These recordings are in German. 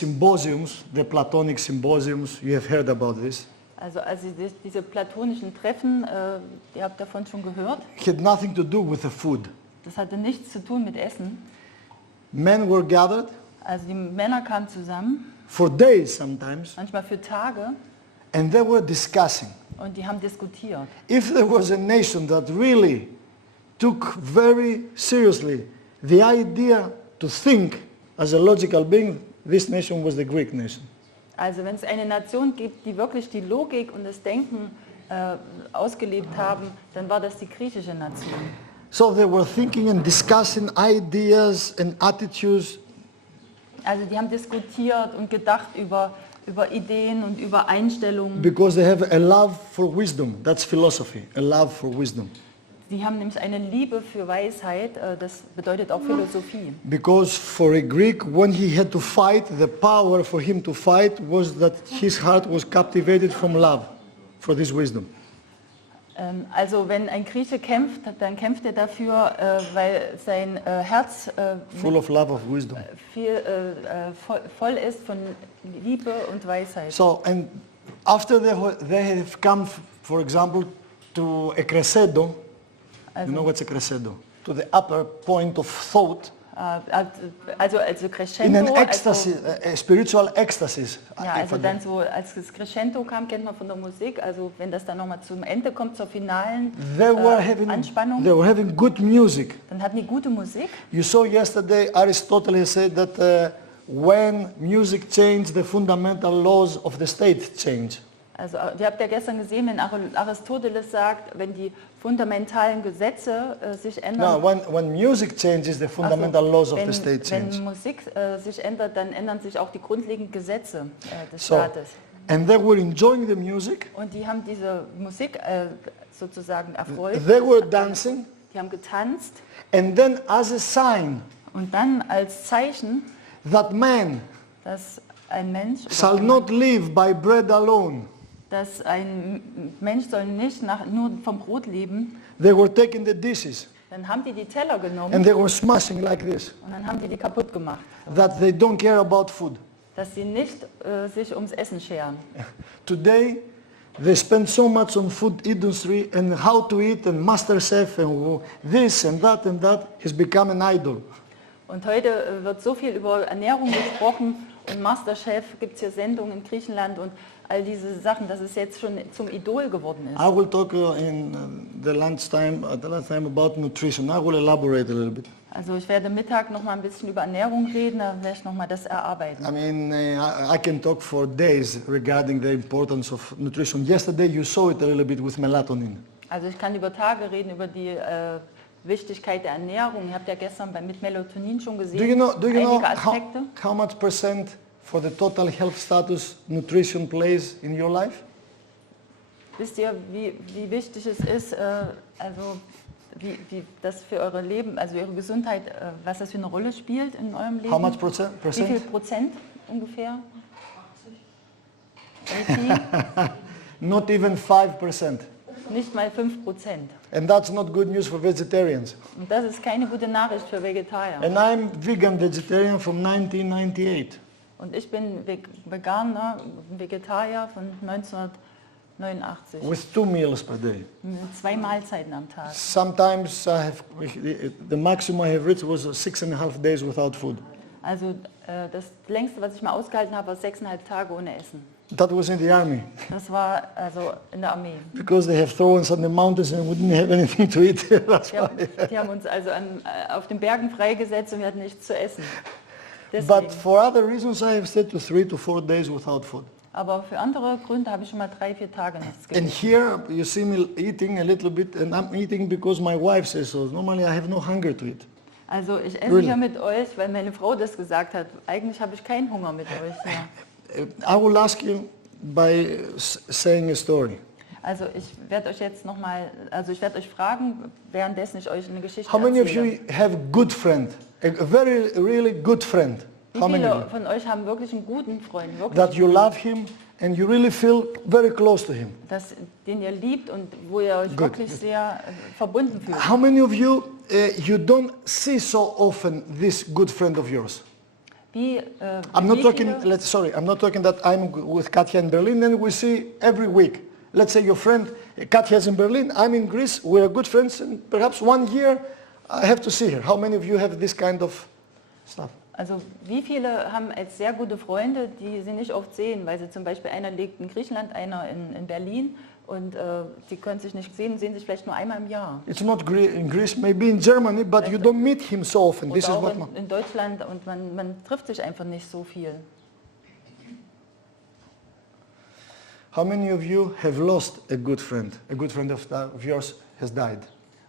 symposiums, the Platonic symposiums, you have heard about this. Also diese platonischen Treffen, ihr habt davon schon gehört. Had nothing to do with the food. Das hatte nichts zu tun mit Essen. Men were gathered. Also die Männer kamen zusammen. For days sometimes. Manchmal für Tage. And they were discussing. Und die haben diskutiert. If there was a nation that really took very seriously the idea to think as a logical being, this nation was the Greek nation. Also wenn es eine Nation gibt, die wirklich die Logik und das Denken ausgelebt haben, dann war das die griechische Nation. So they were thinking and discussing ideas and attitudes. Also die haben diskutiert und gedacht über Ideen und über Einstellungen. Because they have a love for wisdom. That's philosophy, a love for wisdom. Sie haben nämlich eine Liebe für Weisheit, das bedeutet auch Philosophie. Because for a Greek, when he had to fight, the power for him to fight was that his heart was captivated from love for this wisdom. Also wenn ein Grieche kämpft, dann kämpft er dafür, weil sein Herz full of love of wisdom. Voll ist von Liebe und Weisheit. So, and after they have come, for example, to a crescendo, you know what's a crescendo? To the upper point of thought. Also Crescendo. In an ecstasy, a spiritual ecstasy. Ja, also dann so, als das Crescendo kam, kennt man von der Musik, also wenn das dann nochmal zum Ende kommt, zur finalen Anspannung. They were having good music. Dann hatten die gute Musik. You saw yesterday Aristotle said that when music changed, the fundamental laws of the state change. Also ihr habt ja gestern gesehen, wenn Aristoteles sagt, wenn die fundamentalen Gesetze sich ändern. No, when music changes, the fundamental laws of the state change. Wenn Musik sich ändert, dann ändern sich auch die grundlegenden Gesetze des Staates. And they were enjoying the music. Und die haben diese Musik sozusagen erfreut. They were dancing. Die haben getanzt. And then as a sign. Und dann als Zeichen, that man dass ein Mensch shall not live by bread alone. Dass ein Mensch soll nicht nur vom Brot leben. They were taking the dishes. Dann haben die Teller genommen. And they were smashing like this. Und dann haben die kaputt gemacht. That they don't care about food. Dass sie nicht sich ums Essen scheren. Today they spend so much on food industry and how to eat and master chef and this and that has become an idol. Und heute wird so viel über Ernährung gesprochen und Masterchef gibt es hier Sendungen in Griechenland und all diese Sachen, dass es jetzt schon zum Idol geworden ist. I will talk in the last time about nutrition. I will elaborate a little bit. Also ich werde Mittag noch mal ein bisschen über Ernährung reden, da werde ich noch mal das erarbeiten. I mean, I can talk for days regarding the importance of nutrition. Yesterday you saw it a little bit with melatonin. Also ich kann über Tage reden über die Wichtigkeit der Ernährung. Ihr habt ja gestern mit Melatonin schon gesehen. Do you know Aspekte. how much percent for the total health status nutrition plays in your life? Wisst ihr, wie wichtig es ist, also wie das für euer Leben, also eure Gesundheit, was das für eine Rolle spielt in eurem Leben? How much percent? Wie viel Prozent ungefähr? 80? Not even 5%. Nicht mal 5%. And that's not good news for vegetarians. Und das ist keine gute Nachricht für Vegetarier. And I'm vegan vegetarian from 1998. Und ich bin Veganer, Vegetarier von 1989. With 2 meals per day. Mit 2 Mahlzeiten am Tag. Sometimes the maximum I have reached was 6.5 days without food. Also das längste, was ich mal ausgehalten habe, war 6,5 Tage ohne Essen. That was in the army. Das war also in der Armee. Because they have thrown us on the mountains and we didn't have anything to eat. That's why. Die haben uns also auf den Bergen freigesetzt und wir hatten nichts zu essen. Deswegen. But for other reasons I have stayed to 3 to 4 days without food. Aber für andere Gründe habe ich schon mal 3-4 Tage nichts gegessen. And here you see me eating a little bit and I'm eating because my wife says so. Normally I have no hunger to eat. Also ich esse hier mit euch, weil meine Frau das gesagt hat. Eigentlich habe ich keinen Hunger mit euch. Ja. I will ask you by saying a story. Also ich werde euch jetzt nochmal, also ich werde euch fragen, währenddessen ich euch eine Geschichte erzähle. How many of you have good friend? A very, really good friend? Wie viele von euch haben wirklich einen guten Freund? Wirklich that you love him and you really feel very close to him. Den ihr liebt und wo ihr euch wirklich sehr verbunden fühlt. How many of you you don't see so often this good friend of yours? I'm not wie talking, viele, I'm not talking that I'm with Katja in Berlin and we see every week. Let's say your friend Katja is in Berlin, I'm in Greece, we are good friends and perhaps 1 year I have to see her. How many of you have this kind of stuff? also wie viele haben als sehr gute Freunde, die sie nicht oft sehen, weil sie zum Beispiel einer lebt in Griechenland, einer in Berlin und die können sich nicht sehen, sehen sich vielleicht nur einmal im Jahr. It's not in Greece, maybe in Germany, but you don't meet him so often. This Oder is auch what in Deutschland und man trifft sich einfach nicht so viel. How many of you have lost a good friend? A good friend of yours has died.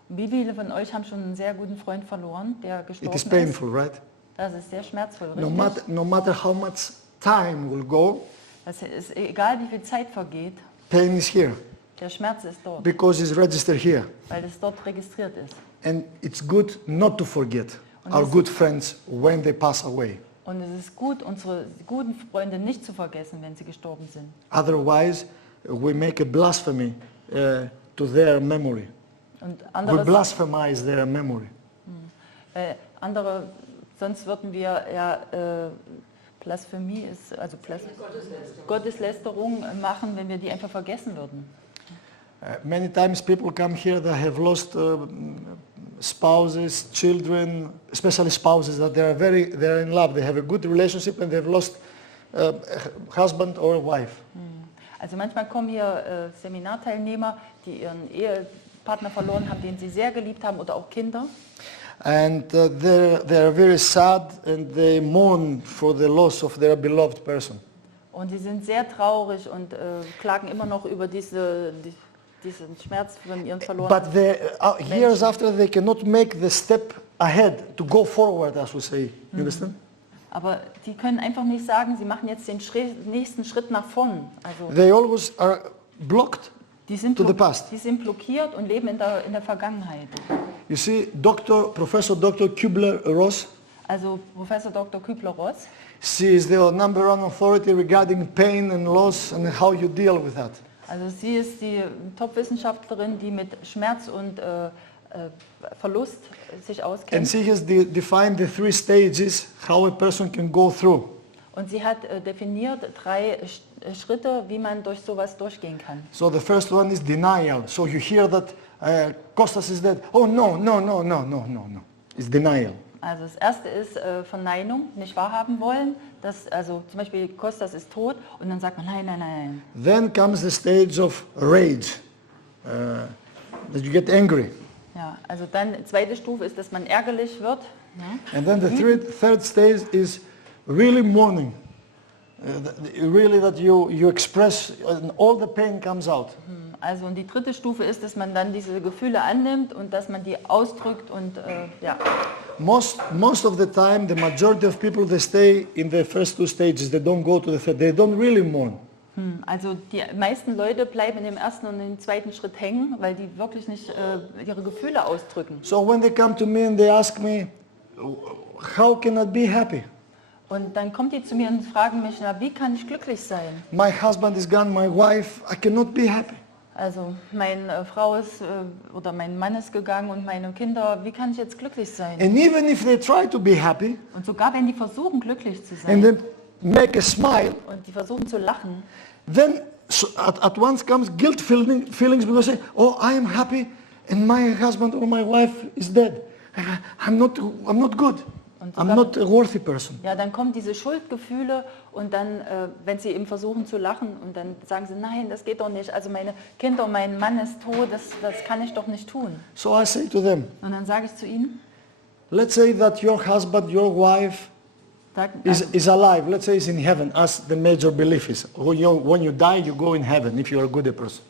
Wie viele von euch haben schon einen sehr guten Freund verloren, der It gestorben is ist? painful, right? Das ist sehr schmerzvoll, No richtig? matter how much time will go, Das ist egal, wie viel Zeit vergeht, pain is here der Schmerz ist dort, because it's registered here. weil es dort registriert ist. And it's good not to forget Und our es- good friends when they pass away. Und es ist gut, unsere guten Freunde nicht zu vergessen, wenn sie gestorben sind. Otherwise, we make a blasphemy to their memory. Und We blasphemize their memory. sonst würden wir ja Blasphemie ist, also Gotteslästerung machen, wenn wir die einfach vergessen würden. Many times people come here that have lost spouses, children, especially spouses that they're in love, they have a good relationship and they've lost a husband or a wife. Also manchmal kommen hier Seminarteilnehmer, die ihren Ehepartner verloren haben, den sie sehr geliebt haben oder auch Kinder. And they're very sad and they mourn for the loss of their beloved person. Und sie sind sehr traurig und klagen immer noch über diesen Schmerz von ihren verlorenen. But years after they cannot make the step ahead to go forward, as we say. You understand? Aber die können einfach nicht sagen, sie machen jetzt den nächsten Schritt nach vorn. Also They always are blocked. die sind, to the past. die sind blockiert und leben in der Vergangenheit. You see, Professor Dr. Kübler-Ross, Also Professor Dr. Kübler-Ross, she is the number one authority regarding pain and loss and how you deal with that. also sie ist die Top-Wissenschaftlerin, die mit Schmerz und Verlust sich And auskennt. she has defined the 3 stages how a person can go through. Und sie hat definiert 3 Schritte, wie man durch sowas durchgehen kann. So the first one is denial. So you hear that Kostas is dead. Oh no. It's denial. Also das erste ist Verneinung, nicht wahrhaben wollen. Also zum Beispiel Kostas ist tot und dann sagt man nein. Then comes the stage of rage, that you get angry. Ja, also dann zweite Stufe ist, dass man ärgerlich wird. Ja. And then the third stage is really mourning. Really that you express and all the pain comes out. Also und die dritte Stufe ist, dass man dann diese Gefühle annimmt und dass man die ausdrückt und ja. Most of the time, the majority of people, they stay in the first 2 stages. They don't go to the third. They don't really mourn. Also die meisten Leute bleiben in dem ersten und im zweiten Schritt hängen, weil die wirklich nicht ihre Gefühle ausdrücken. So when they come to me and they ask me, how can I be happy? Und dann kommt die zu mir und fragen mich, na, wie kann ich glücklich sein? My husband is gone, my wife, I cannot be happy. Also meine Frau ist oder mein Mann ist gegangen und meine Kinder, wie kann ich jetzt glücklich sein? And even if they try to be happy Und sogar wenn die versuchen glücklich zu and sein then make a smile, und die versuchen zu lachen, then at once comes guilt feelings because they say, oh, I am happy and my husband or my wife is dead. I'm not good. Und I'm sogar- not a worthy person. ja, dann kommen diese Schuldgefühle und dann, wenn sie eben versuchen zu lachen und dann sagen sie, nein, das geht doch nicht. Also meine Kinder und mein Mann ist tot, das kann ich doch nicht tun. So I say to them, Und dann sage ich zu ihnen, let's say that your husband, your wife is alive. Let's say is in heaven, as the major belief is. When you die, you go in heaven if you're a good person.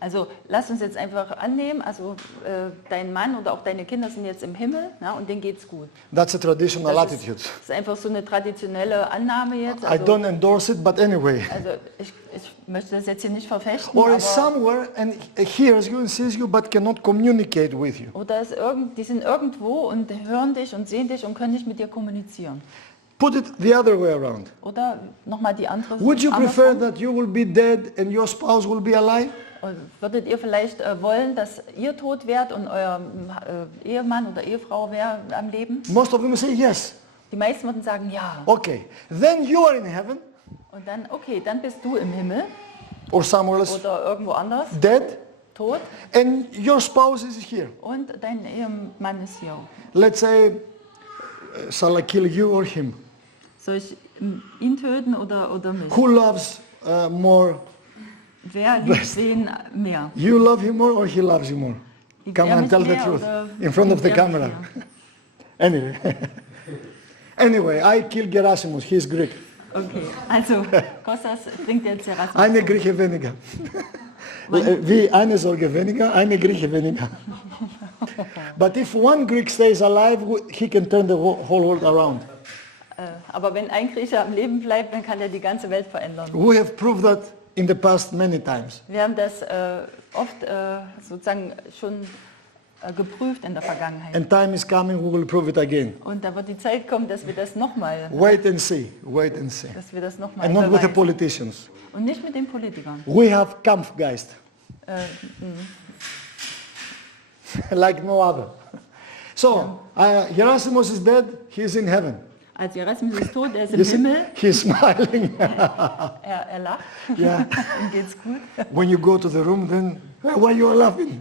also lass uns jetzt einfach annehmen, also dein Mann oder auch deine Kinder sind jetzt im Himmel, ja, und denen geht's gut. That's a traditional Das attitude. ist einfach so eine traditionelle Annahme jetzt. I don't endorse it, but anyway. Also ich möchte das jetzt hier nicht verfechten, Or aber is somewhere and hears you and sees you, but cannot communicate with you. oder die sind irgendwo und hören dich und sehen dich und können nicht mit dir kommunizieren. Put it the other way around. Oder nochmal die andere Would you prefer andersrum. that you will be dead and your spouse will be alive? Und würdet ihr vielleicht wollen, dass ihr tot wärt und euer Ehemann oder Ehefrau wäre am Leben? Most of them say yes. Die meisten würden sagen, ja. Okay. Then you are in heaven Und dann, okay, dann bist du im Himmel or somewhere else oder irgendwo anders, dead, tot. and your spouse is here. Und dein Ehemann ist hier. Let's say, shall I kill you or him? Soll ich ihn töten oder mich? Who loves more? Wer liebt wen mehr? You love him more or he loves you more? Liebt Come er on, mich tell the mehr truth. oder In front of the liebt er mich camera. mehr? Anyway. Anyway, I killed Gerasimus. He's Greek. Okay, also Kostas bringt jetzt Erasmus. Eine Grieche weniger. Wie eine Sorge weniger, eine Grieche weniger. But if one Greek stays alive, he can turn the whole world around. Aber wenn ein Grieche am Leben bleibt, dann kann er die ganze Welt verändern. We have proved that in the past many times. Wir haben das oft sozusagen schon geprüft in der Vergangenheit. And time is coming, we will prove it again. Und da wird die Zeit kommen, dass wir das nochmal, Wait and see, wait and see. dass wir das nochmal And not with the beweisen. politicians. Und nicht mit den Politikern. We have Kampfgeist. Like no other. So, Gerasimus is dead, he is in heaven. Also Erasmus ist tot, er ist im You see, Himmel, he's smiling. er lacht, Yeah. ihm geht's gut. When you go to the room, then why you are laughing?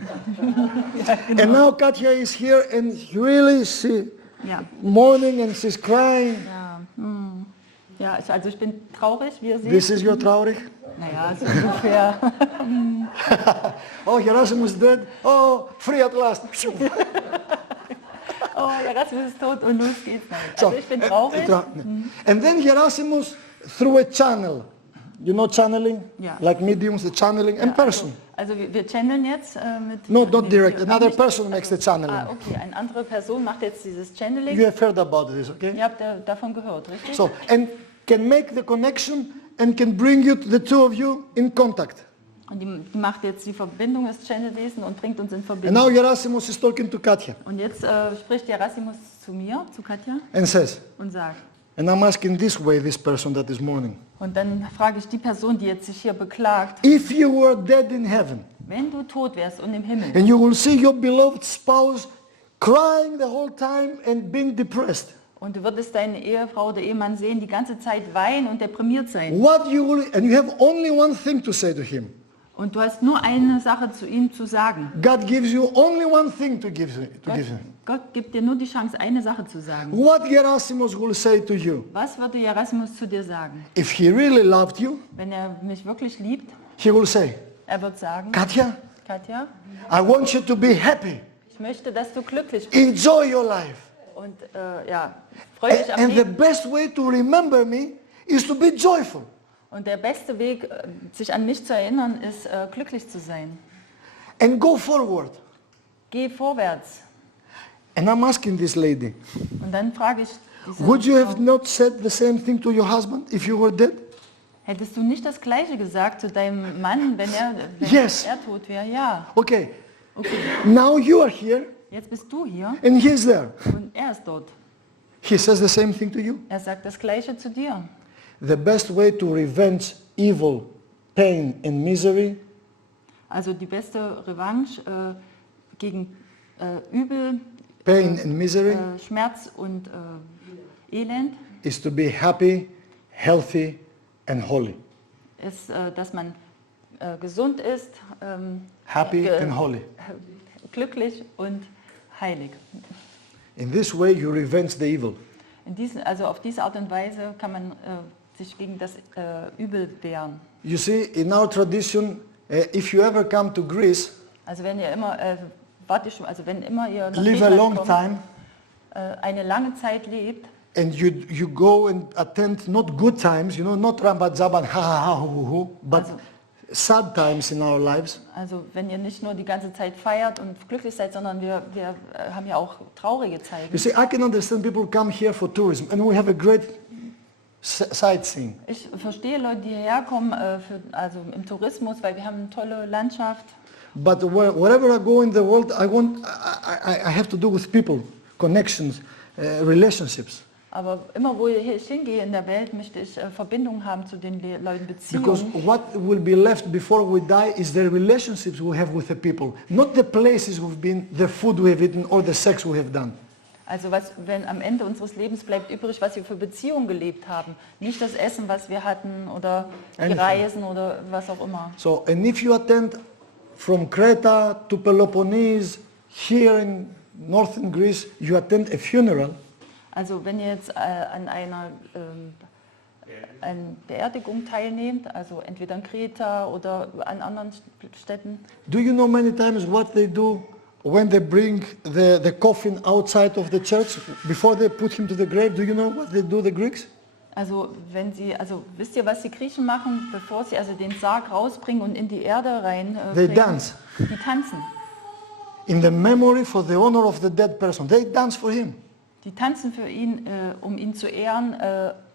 And now Katja is here, and really she Ja, mourning and she's crying. ja, ja, also ich bin traurig, wie ihr seht. This is your traurig. Naja, so ungefähr. Oh, Gerasimus is dead. Oh, free at last. Oh, Erasmus ist tot und los geht's. So, Also ich bin traurig. And then Gerasimus through a channel. You know channeling? Yeah. Like mediums, the channeling, and person. Also wir channeln jetzt mit... No, not direct. wir- Another nicht- person makes the channeling. Ah, okay, eine andere Person macht jetzt dieses Channeling. You have heard about this, okay? Ihr habt davon gehört, richtig? So, and can make the connection and can bring you, the two of you, in contact. Und die macht jetzt die Verbindung, das Channelwesen und bringt uns in And Verbindung. now Gerasimus is talking to Katja Und jetzt spricht Erasmus zu mir, zu Katja, and says, und sagt, and I'm asking this way, this person that is mourning, und dann frage ich die Person, die jetzt sich hier beklagt, if you were dead in heaven wenn du tot wärst und im Himmel and you will see your beloved spouse crying the whole time and being depressed, und du würdest deine Ehefrau oder Ehemann sehen, die ganze Zeit weinen und deprimiert sein. what you will, and you have only one thing to say to him. Und du hast nur eine Sache zu ihm zu sagen. God gives you only one thing to give him. Gott gibt dir nur die Chance, eine Sache zu sagen. What Gerasimus will say to you, Was würde Erasmus zu dir sagen? if he really loved you, Wenn er mich wirklich liebt, he will say, er wird sagen, Katja, Katja, I want you to be happy. ich möchte, dass du glücklich bist Enjoy your life. und ja, freu dich am And the Leben. best way to remember me is to be joyful. Und der beste Weg, sich an mich zu erinnern, ist, glücklich zu sein. And go forward. Geh vorwärts. And I'm asking this lady, Und dann frage ich diese would you have Frau, not said the same thing to your husband if you were dead? hättest du nicht das Gleiche gesagt zu deinem Mann, wenn Yes. er tot wäre? Ja. Okay, Okay, now you are here jetzt bist du hier and he's there. und er ist dort. He says the same thing to you. Er sagt das Gleiche zu dir. The best way to revenge evil, pain and misery Also die beste Revanche gegen Übel, pain and misery Schmerz und Elend is to be happy, healthy and holy. ist, dass man gesund ist, Happy and holy. glücklich und heilig. In this way you revenge the evil. Also auf diese Art und Weise kann man sich gegen das Übel wehren. You see, in our tradition, if you ever come to Greece, Also wenn ihr immer, wenn immer ihr nach live a Griechenland long kommt, time, eine lange Zeit lebt and you go and attend not good times, you know, not Rambazaban, ha ha ha, hu, hu, but Also- sad times in our lives. Also wenn ihr nicht nur die ganze Zeit feiert und glücklich seid, sondern wir haben ja auch traurige You Zeiten. see, I can understand people come here for tourism, and we have a great sightseeing. Ich verstehe Leute, die hierher kommen, also im Tourismus, weil wir haben eine tolle Landschaft. But wherever I go in the world, I have to do with people, connections, relationships. Aber immer wo ich hingehe in der Welt, möchte ich Verbindungen haben zu den Leuten, Because Beziehungen. what will be left before we die is the relationships we have with the people, not the places we've been, the food we have eaten, or the sex we have done. Also wenn am Ende unseres Lebens bleibt übrig, was wir für Beziehungen gelebt haben. Nicht das Essen, was wir hatten oder die Anything. Reisen oder was auch immer. So, and if you attend from Creta to Peloponnese, here in northern Greece, you attend a funeral, Also wenn ihr jetzt an einer Beerdigung teilnehmt, also entweder in Kreta oder an anderen Städten, do you know many times what they do when they bring the coffin outside of the church before they put him to the grave? Do you know what they do, the Greeks? also wisst ihr, was die Griechen machen, bevor sie also den Sarg rausbringen und in die Erde rein They bringen? dance. Die tanzen. In the memory for the honor of the dead person. They dance for him. Die tanzen für ihn, um ihn zu ehren,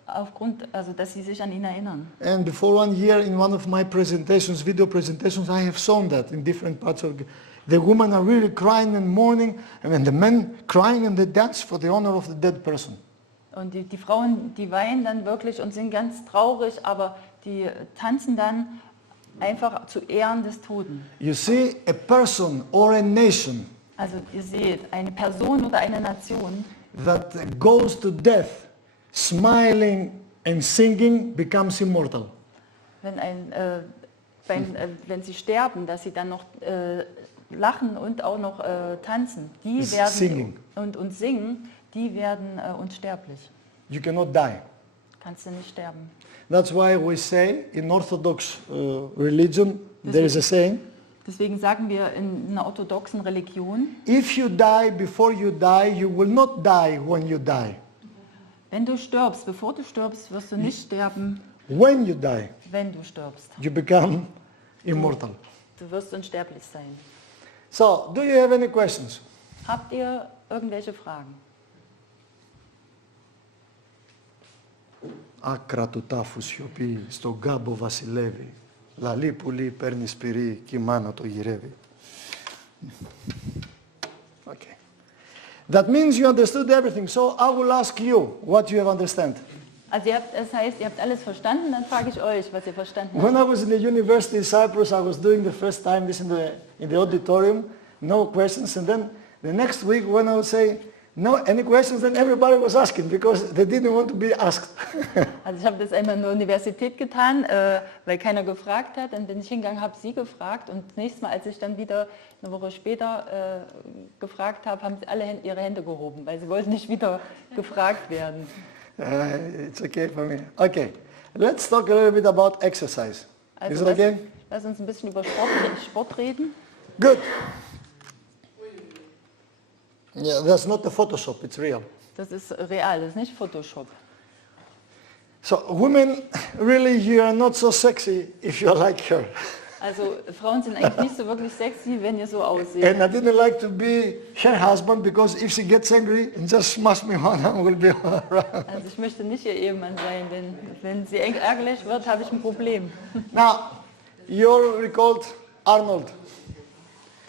also dass sie sich an ihn erinnern. And before 1 year in one of my presentations, video presentations, I have shown that in different parts of the women are really crying and mourning, and then the men crying and they dance for the honor of the dead person. Und die Frauen, die weinen dann wirklich und sind ganz traurig, aber die tanzen dann einfach zu Ehren des Toten. You see, a person or a nation Also ihr seht, eine Person oder eine Nation, that goes to death smiling and singing becomes immortal. wenn sie sterben, dass sie dann noch lachen und auch noch tanzen, die Singing. werden und singen, die werden unsterblich. You cannot die. Kannst du nicht sterben. That's why we say in Orthodox religion, there is a saying, Deswegen sagen wir in einer orthodoxen Religion, if you die before you die, you will not die when you die. wenn du stirbst, bevor du stirbst, wirst du nicht sterben, When you die, wenn du stirbst. you become immortal. Du wirst unsterblich sein. So, do you have any questions? Habt ihr irgendwelche Fragen? Άκρα του τάφου σιωπή, στον κάμπο βασιλεύει. Λαλή πουλί παίρνει σπυρί και η μάνα το γυρεύει. Okay. That means you understood everything. So I will ask you what you have understand. Also das heißt, ihr habt alles verstanden, dann frage ich euch, was ihr verstanden When habt. I was in the university in Cyprus, I was doing the first time this in the auditorium, no questions, and then the next week when I would say, no, any questions, then everybody was asking because they didn't want to be asked. Also ich habe das einmal in der Universität getan, weil keiner gefragt hat. Dann bin ich hingegangen, habe sie gefragt und das nächste Mal, als ich dann wieder eine Woche später gefragt habe, haben alle ihre Hände gehoben, weil sie wollten nicht wieder gefragt werden. It's okay for me. Okay, let's talk a little bit about exercise. Also Is it okay? lass uns ein bisschen über Sport reden. Good. Yeah, that's not the Photoshop, it's real. Das ist real, das ist nicht Photoshop. So, women, really, you are not so sexy if you're like her. Also Frauen sind eigentlich nicht so wirklich sexy, wenn ihr so aussieht. And I didn't like to be her husband because if she gets angry and just smash me one, I will be around. Also ich möchte nicht ihr Ehemann sein, denn wenn sie ärgerlich wird, habe ich ein Problem. Now, you're recalled Arnold.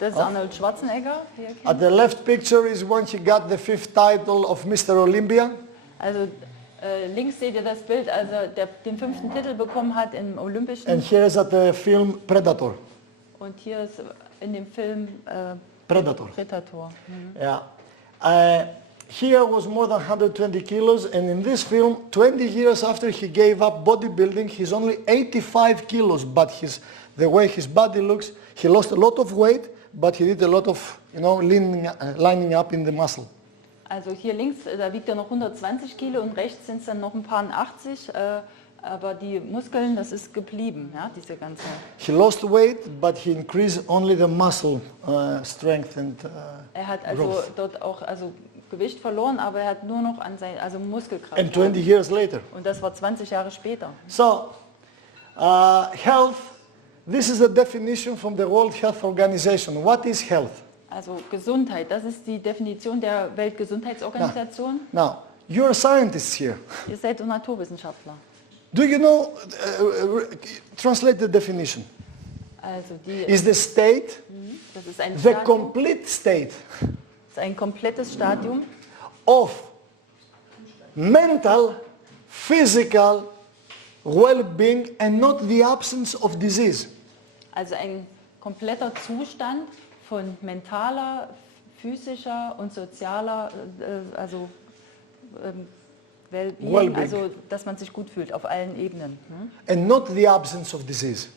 Das ist Arnold Schwarzenegger. Hier At the left picture is when he got the 5th title of Mr. Olympia. Also links seht ihr das Bild, also der den 5. Titel bekommen hat im Olympischen. And here is at the film Predator. Und hier ist in dem Film Predator. Predator. Mhm. Yeah. Here was more than 120 kilos, and in this film, 20 years after he gave up bodybuilding, he's only 85 kilos, but the way his body looks, he lost a lot of weight, but he did a lot of, lining up in the muscle. Also hier links, da wiegt er noch 120 Kilo und rechts sind es dann noch ein paar 80, aber die Muskeln, das ist geblieben, ja, diese ganze. He lost weight, but he increased only the muscle strength and Er hat also growth. dort auch Gewicht verloren, aber er hat nur noch an Muskelkraft. And 20 years later. Und das war 20 Jahre später. So, health, this is a definition from the World Health Organization. What is health? Also Gesundheit, das ist die Definition der Weltgesundheitsorganisation. Now, you're scientists here. Ihr seid Naturwissenschaftler. Do you know, translate the definition. Also Is the state, das ist ein the Stadium, complete state das ist ein komplettes Stadium of mental, physical well-being and not the absence of disease. Also ein kompletter Zustand von mentaler, physischer und sozialer, Wellbeing, Wellbeing. also dass man sich gut fühlt auf allen Ebenen. Ne? and not the absence of disease.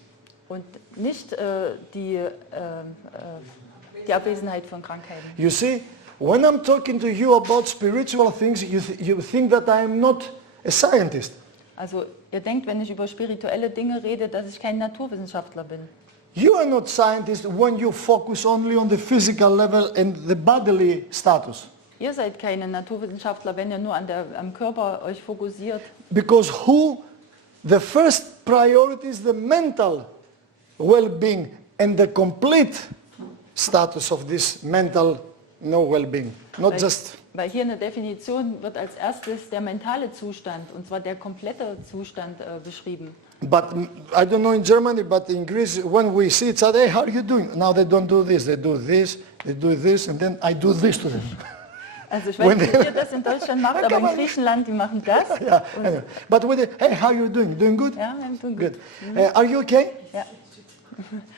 Und nicht die Abwesenheit von Krankheiten. You see, when I'm talking to you about spiritual things, you think that I am not a scientist. Also ihr denkt, wenn ich über spirituelle Dinge rede, dass ich kein Naturwissenschaftler bin. You are not scientist when you focus only on the physical level and the bodily status. Ihr seid keine Naturwissenschaftler, wenn ihr nur am Körper euch fokussiert. Because the first priority is the mental well-being and the complete status of this mental well-being. Not just... Weil hier in der Definition wird als erstes der mentale Zustand, und zwar der komplette Zustand beschrieben. But I don't know in Germany, but in Greece, when we see each other, hey, how are you doing? Now they don't do this, they do this, and then I do this to them. Also ich weiß nicht, wie ihr das in Deutschland macht, aber in Griechenland, die machen das. Yeah, anyway. But with hey, how are you doing? Doing good? Ja, wir tun Good. gut. Are you okay? Ja.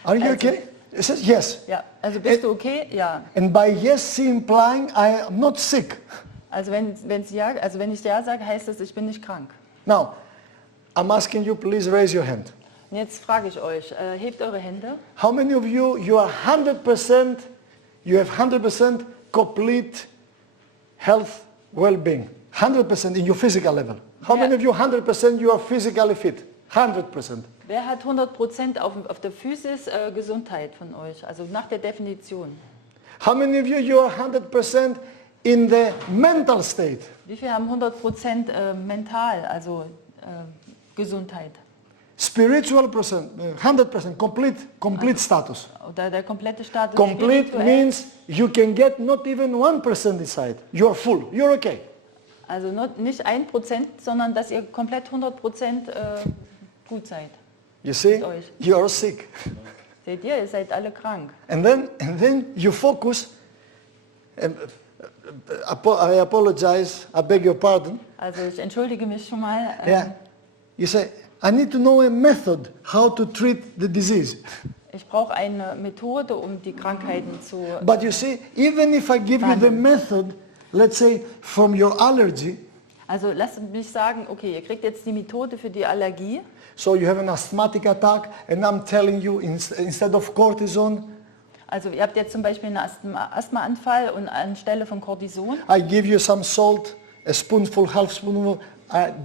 Are you okay? It says yes. Ja, also bist du okay? Ja. And by yes, she implying I am not sick. Also wenn ich ja sage, heißt das, ich bin nicht krank. Now, I'm asking you, please raise your hand. Und jetzt frage ich euch, hebt eure Hände. How many of you are 100%, you have 100% complete health, well-being? 100% in your physical level. How many of you 100% you are physically fit? 100%. Wer hat 100% auf der Physis Gesundheit von euch? Also nach der Definition. How many of you are 100% in the mental state? Wie viele haben 100% mental, also Gesundheit? Spiritual percent, 100%, complete status. Oder der komplette Status Complete spirituell. means you can get not even 1% inside. You are full, you're okay. Also nicht 1%, sondern dass ihr komplett 100% gut seid. You see, Mit euch. you are sick. Seht ihr seid alle krank. And then you focus, I apologize, I beg your pardon. Also ich entschuldige mich schon mal. Yeah. You say, I need to know a method how to treat the disease. Ich brauche eine Methode, um die Krankheiten zu... But you see, even if I give you the method, let's say from your allergy, Also lasst mich sagen, okay, ihr kriegt jetzt die Methode für die Allergie. so you have an asthmatic attack, and I'm telling you, instead of cortisone, Also ihr habt jetzt zum Beispiel einen Asthmaanfall und anstelle von Cortison, I give you some salt, a spoonful, half spoonful,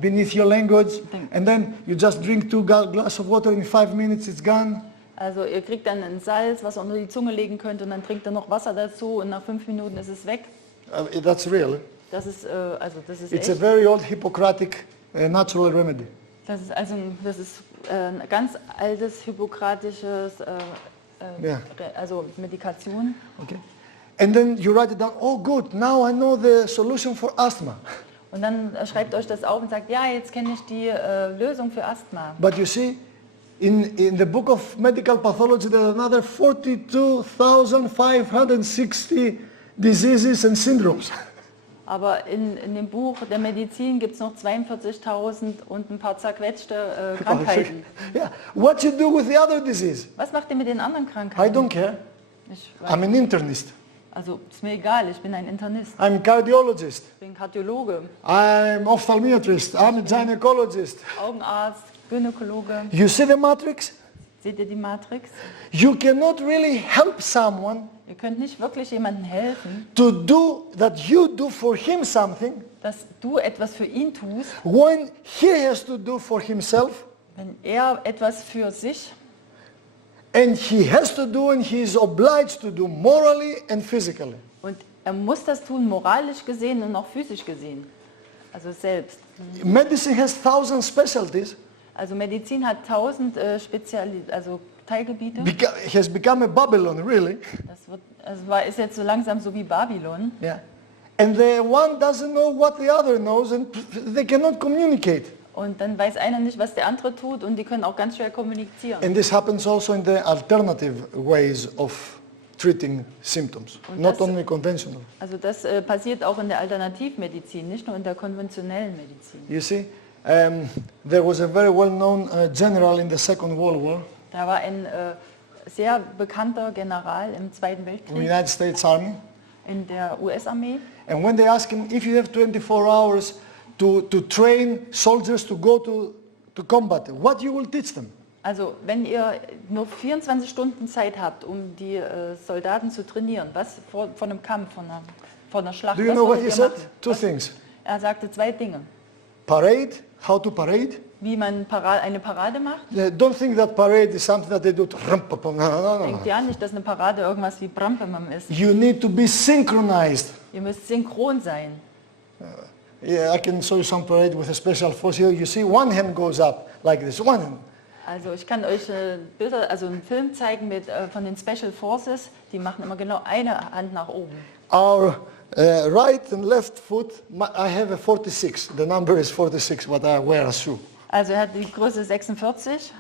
beneath your language, and then you just drink 2 glasses of water, in 5 minutes it's gone. also ihr kriegt dann ein Salz, was ihr unter die Zunge legen könnt, und dann trinkt ihr noch Wasser dazu und nach 5 Minuten ist es weg. That's real. Das ist It's echt. a very old Hippocratic natural remedy. Das ist ein ganz altes hippokratisches Yeah. also Medikation. Okay. And then you write it down, oh good, now I know the solution for asthma. Und dann schreibt euch das auf und sagt, ja, jetzt kenne ich die Lösung für Asthma. But you see, in the book of medical pathology, there are another 42,560 diseases and syndromes. Aber in dem Buch der Medizin gibt es noch 42.000 und ein paar zerquetschte Krankheiten. Yeah. What you do with the other disease? Was macht ihr mit den anderen I Krankheiten? don't care. Ich I'm an internist. Also ist mir egal, ich bin ein Internist, I'm cardiologist. ich bin Kardiologe, I'm ophthalmiatrist. I'm a gynecologist. Augenarzt, Gynäkologe. You see the matrix? Seht ihr die Matrix? You cannot really help someone Ihr könnt nicht wirklich jemandem helfen, to do that you do for him something dass du etwas für ihn tust, when he has to do for himself, wenn er etwas für sich and he has to do and he is obliged to do morally and physically. und er muss das tun, moralisch gesehen und auch physisch gesehen. Also selbst. Medicine has 1,000 specialties. Also Medizin hat 1000 Teilgebiete. Has become a Babylon, really. Ist jetzt so langsam so wie Babylon. Yeah. And the one doesn't know what the other knows and they cannot communicate. Und dann weiß einer nicht, was der andere tut, und die können auch ganz schwer kommunizieren. And this happens also in the alternative ways of treating symptoms, not only conventional. Also das passiert auch in der Alternativmedizin, nicht nur in der konventionellen Medizin. You see, there was a very well-known general in the Second World War, Da war ein sehr bekannter General im Zweiten in the Weltkrieg United States Army. in der US-Armee. And when they ask him, if you have 24 hours to train soldiers to go to combat, what you will teach them? Also wenn ihr nur 24 Stunden Zeit habt, um die Soldaten zu trainieren, was vor einem Kampf, vor einer Schlacht, Do you was know what würdet he ihr said? machen? Two things. Er sagte zwei Dinge. Parade, how to parade. Wie man eine Parade macht. Don't think that parade is something that they do. No. Denkt ja nicht, dass eine Parade irgendwas wie Brampemam ist. You need to be synchronized. Ihr müsst synchron sein. Yeah, I can show you some parade with a special force here. You see, one hand goes up like this. One hand. Also ich kann euch Bilder, also einen Film zeigen von den Special Forces. Die machen immer genau eine Hand nach oben. Our right and left foot, I have a 46. The number is 46, what I wear as shoe. Also er hat die Größe 46.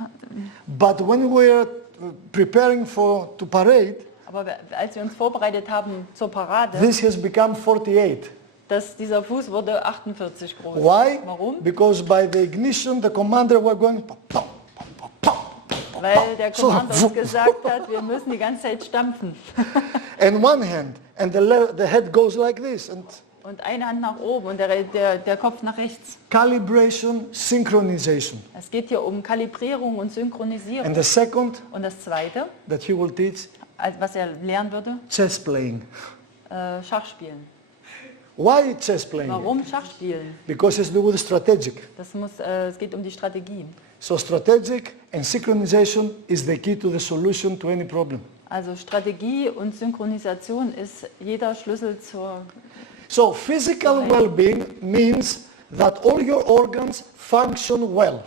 But when we're preparing to parade, Aber als wir uns vorbereitet haben zur Parade, this has become 48. dieser Fuß wurde 48 groß. Why? Warum? Because by the ignition, the commander was going pop, pop, pop, pop, pop, Weil der So, Kommandeur uns gesagt hat, wir müssen die ganze Zeit stampfen. and one hand, and the head goes like this. And Und eine Hand nach oben und der Kopf nach rechts. calibration, synchronization. Es geht hier um Kalibrierung und Synchronisierung. And the second Und das Zweite, that he will teach, was er lernen würde, chess playing. Schachspielen. Why chess playing? Warum Schachspielen? Because it's to do with strategic. Es geht um die Strategie. So strategic and synchronization is the key to the solution to any problem. Also Strategie und Synchronisation ist jeder Schlüssel zur... So physical well-being means that all your organs function well.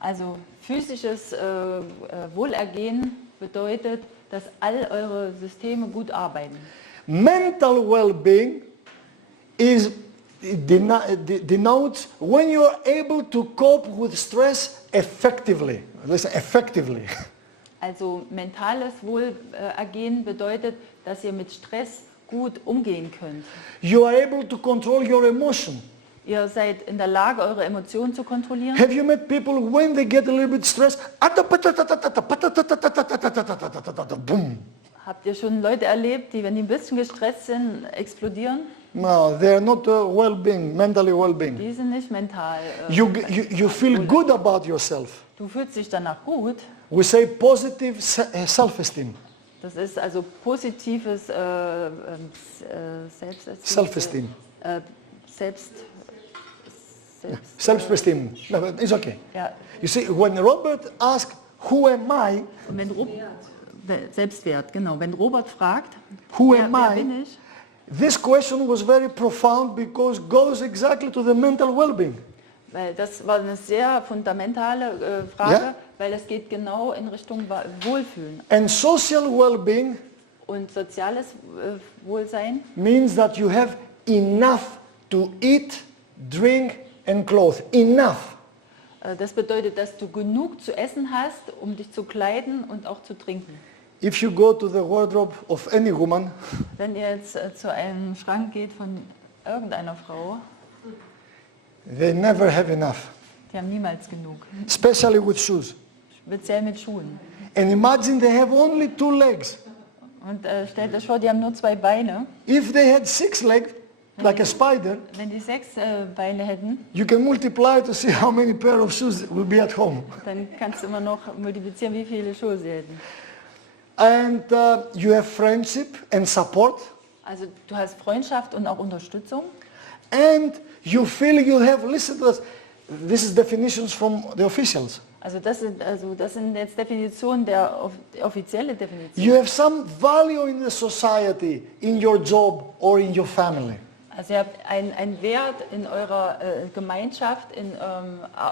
Also physisches Wohlergehen bedeutet, dass all eure Systeme gut arbeiten. Mental well-being denotes when you are able to cope with stress effectively. Listen, effectively. Also mentales Wohlergehen bedeutet, dass ihr mit Stress gut umgehen könnt. You are able to control your emotion. Ihr seid in der Lage, eure Emotionen zu kontrollieren. Have you met people when they get a little bit stressed? Boom. Habt ihr schon Leute erlebt, die, wenn die ein bisschen gestresst sind, explodieren? No, they are not well-being, mentally well-being. Die sind nicht mental. You feel good about yourself. Du fühlst dich danach gut. We say positive self-esteem. Das ist also positives Self-esteem. Selbst. Self-esteem. No, but it's okay. Ja. You see, when Robert asked, who am I? Und wenn Selbstwert, genau. Wenn Robert fragt, Who wer am I? bin ich? This question was very profound because it goes exactly to the mental well-being. Weil das war eine sehr fundamentale Frage, Ja. weil es geht genau in Richtung Wohlfühlen. And social well-being Und soziales Wohlsein means that you have enough to eat, drink and clothe. Enough. Das bedeutet, dass du genug zu essen hast, um dich zu kleiden und auch zu trinken. If you go to the wardrobe of any woman, Wenn ihr jetzt zu einem Schrank geht von irgendeiner Frau, they never have enough, die haben niemals genug. especially with shoes. Speziell mit Schuhen. And imagine they have only 2 legs. Und stellt euch vor, die haben nur 2 Beine. If they had 6 legs, like a spider, Wenn die 6 Beine hätten, you can multiply to see how many pair of shoes will be at home. dann kannst du immer noch multiplizieren, wie viele Schuhe sie hätten. And you have friendship and support. Also du hast Freundschaft und auch Unterstützung. And you feel you have, listen to this is definitions from the officials. Also das sind jetzt Definitionen, offizielle Definitionen. You have some value in the society, in your job or in your family. Also ihr habt einen Wert in eurer Gemeinschaft,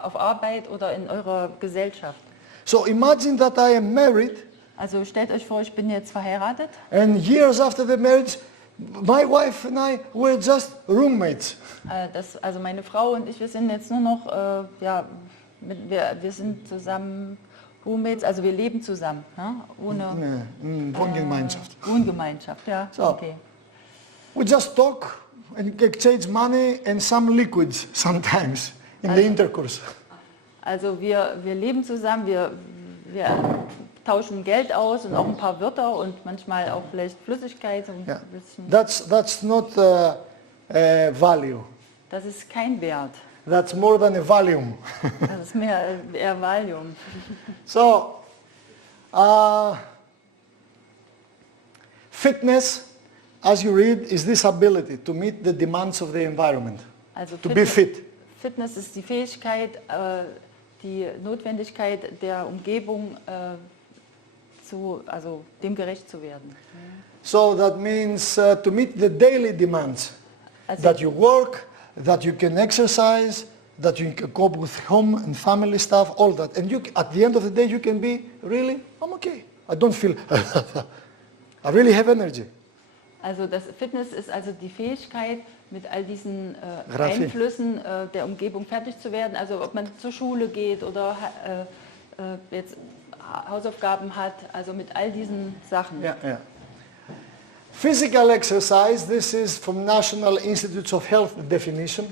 auf Arbeit oder in eurer Gesellschaft. So imagine that I am married Also stellt euch vor, ich bin jetzt verheiratet and years after the marriage, my wife and I were just roommates. Also meine Frau und ich, wir sind jetzt nur noch, wir sind zusammen Roommates, also wir leben zusammen, ne? Ohne Wohngemeinschaft. Wohngemeinschaft, ja, So. okay. We just talk and exchange money and some liquids sometimes in the intercourse. Also wir leben zusammen, wir tauschen Geld aus und auch ein paar Wörter und manchmal auch vielleicht Flüssigkeit. So ein Yeah. bisschen. That's not value. Das ist kein Wert. That's more than a volume. Das ist mehr eher Valium. So, fitness, as you read, is this ability to meet the demands of the environment, Also to be fit. Fitness ist die Fähigkeit, die Notwendigkeit der Umgebung also dem gerecht zu werden. So that means to meet the daily demands, Also, that you work, that you can exercise, that you can cope with home and family stuff, all that. And you, at the end of the day, you can be, really, I'm okay. I don't feel, I really have energy. also das Fitness ist also die Fähigkeit, mit all diesen Raffi. Einflüssen der Umgebung fertig zu werden. Also ob man zur Schule geht oder jetzt Hausaufgaben hat, also mit all diesen Sachen. Yeah, yeah. Physical exercise, this is from National Institutes of Health definition.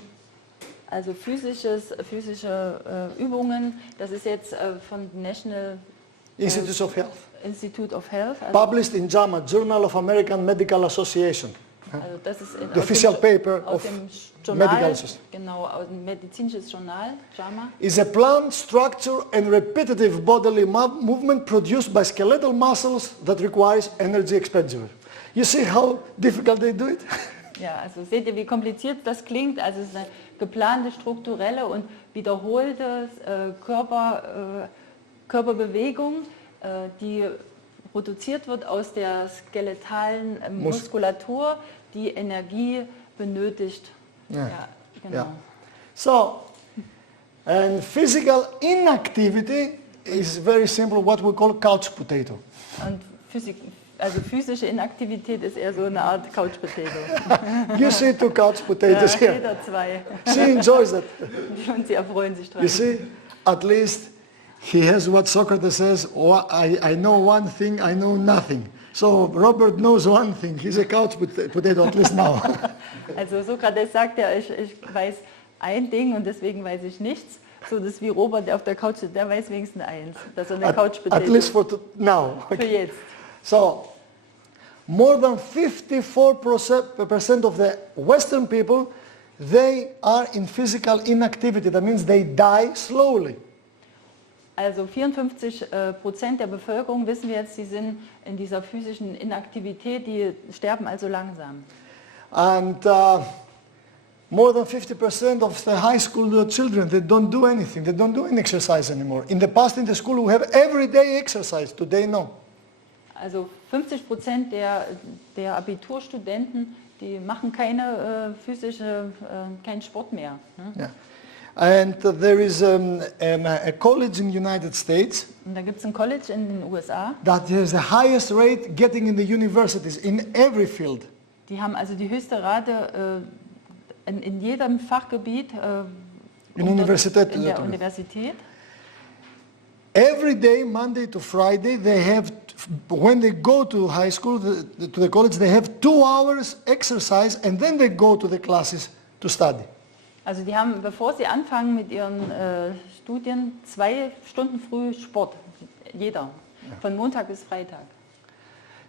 Also physische Übungen, das ist jetzt von National Institutes of Health. Institute of Health. Also, Published in JAMA, Journal of American Medical Association. also das ist The official paper aus of dem Journal, Medical Association. genau, aus dem medizinisches Journal, JAMA. Is a plan, structure and repetitive bodily movement produced by skeletal muscles that requires energy expenditure. You see how difficult they do it? Ja, also seht ihr, wie kompliziert das klingt? Also es ist eine geplante, strukturelle und wiederholte Körperbewegung, die produziert wird aus der skeletalen Muskulatur, die Energie benötigt. Ja. Ja, genau. Yeah. So, and physical inactivity is very simple, what we call couch potato. Und physische Inaktivität ist eher so eine Art Couch Potato. You see two couch potatoes Ja, here. jeder zwei. She enjoys that. Und sie erfreuen sich dran. You see, at least he has what Socrates says, "Oh, I know one thing, I know nothing. So Robert knows one thing, he's a couch potato, at least now. Also Sokrates sagt ja, ich weiß ein Ding und deswegen weiß ich nichts. So, das ist wie Robert, der auf der Couch sitzt, der weiß wenigstens eins, dass er eine Couch At least Potato for now. für jetzt. So, more than 54% of the Western people, they are in physical inactivity. That means they die slowly. Also 54% der Bevölkerung, wissen wir jetzt, sie sind in dieser physischen Inaktivität, die sterben also langsam. And more than 50% of the high school children, they don't do anything. They don't do any exercise anymore. In the past in the school we have everyday exercise. Today no. Also 50% der Abiturstudenten, die machen keine keinen Sport mehr. Ne? Yeah. And there is a college in the United States Und da gibt es ein College in den USA, that has the highest rate getting in the universities in every field. die haben also die höchste Rate in jedem Fachgebiet Universität. in der Universität. Every day, Monday to Friday, they have, when they go to high school, to the college, they have 2 hours exercise and then they go to the classes to study. Also die haben, bevor sie anfangen mit ihren Studien, 2 Stunden früh Sport, jeder, von Montag bis Freitag.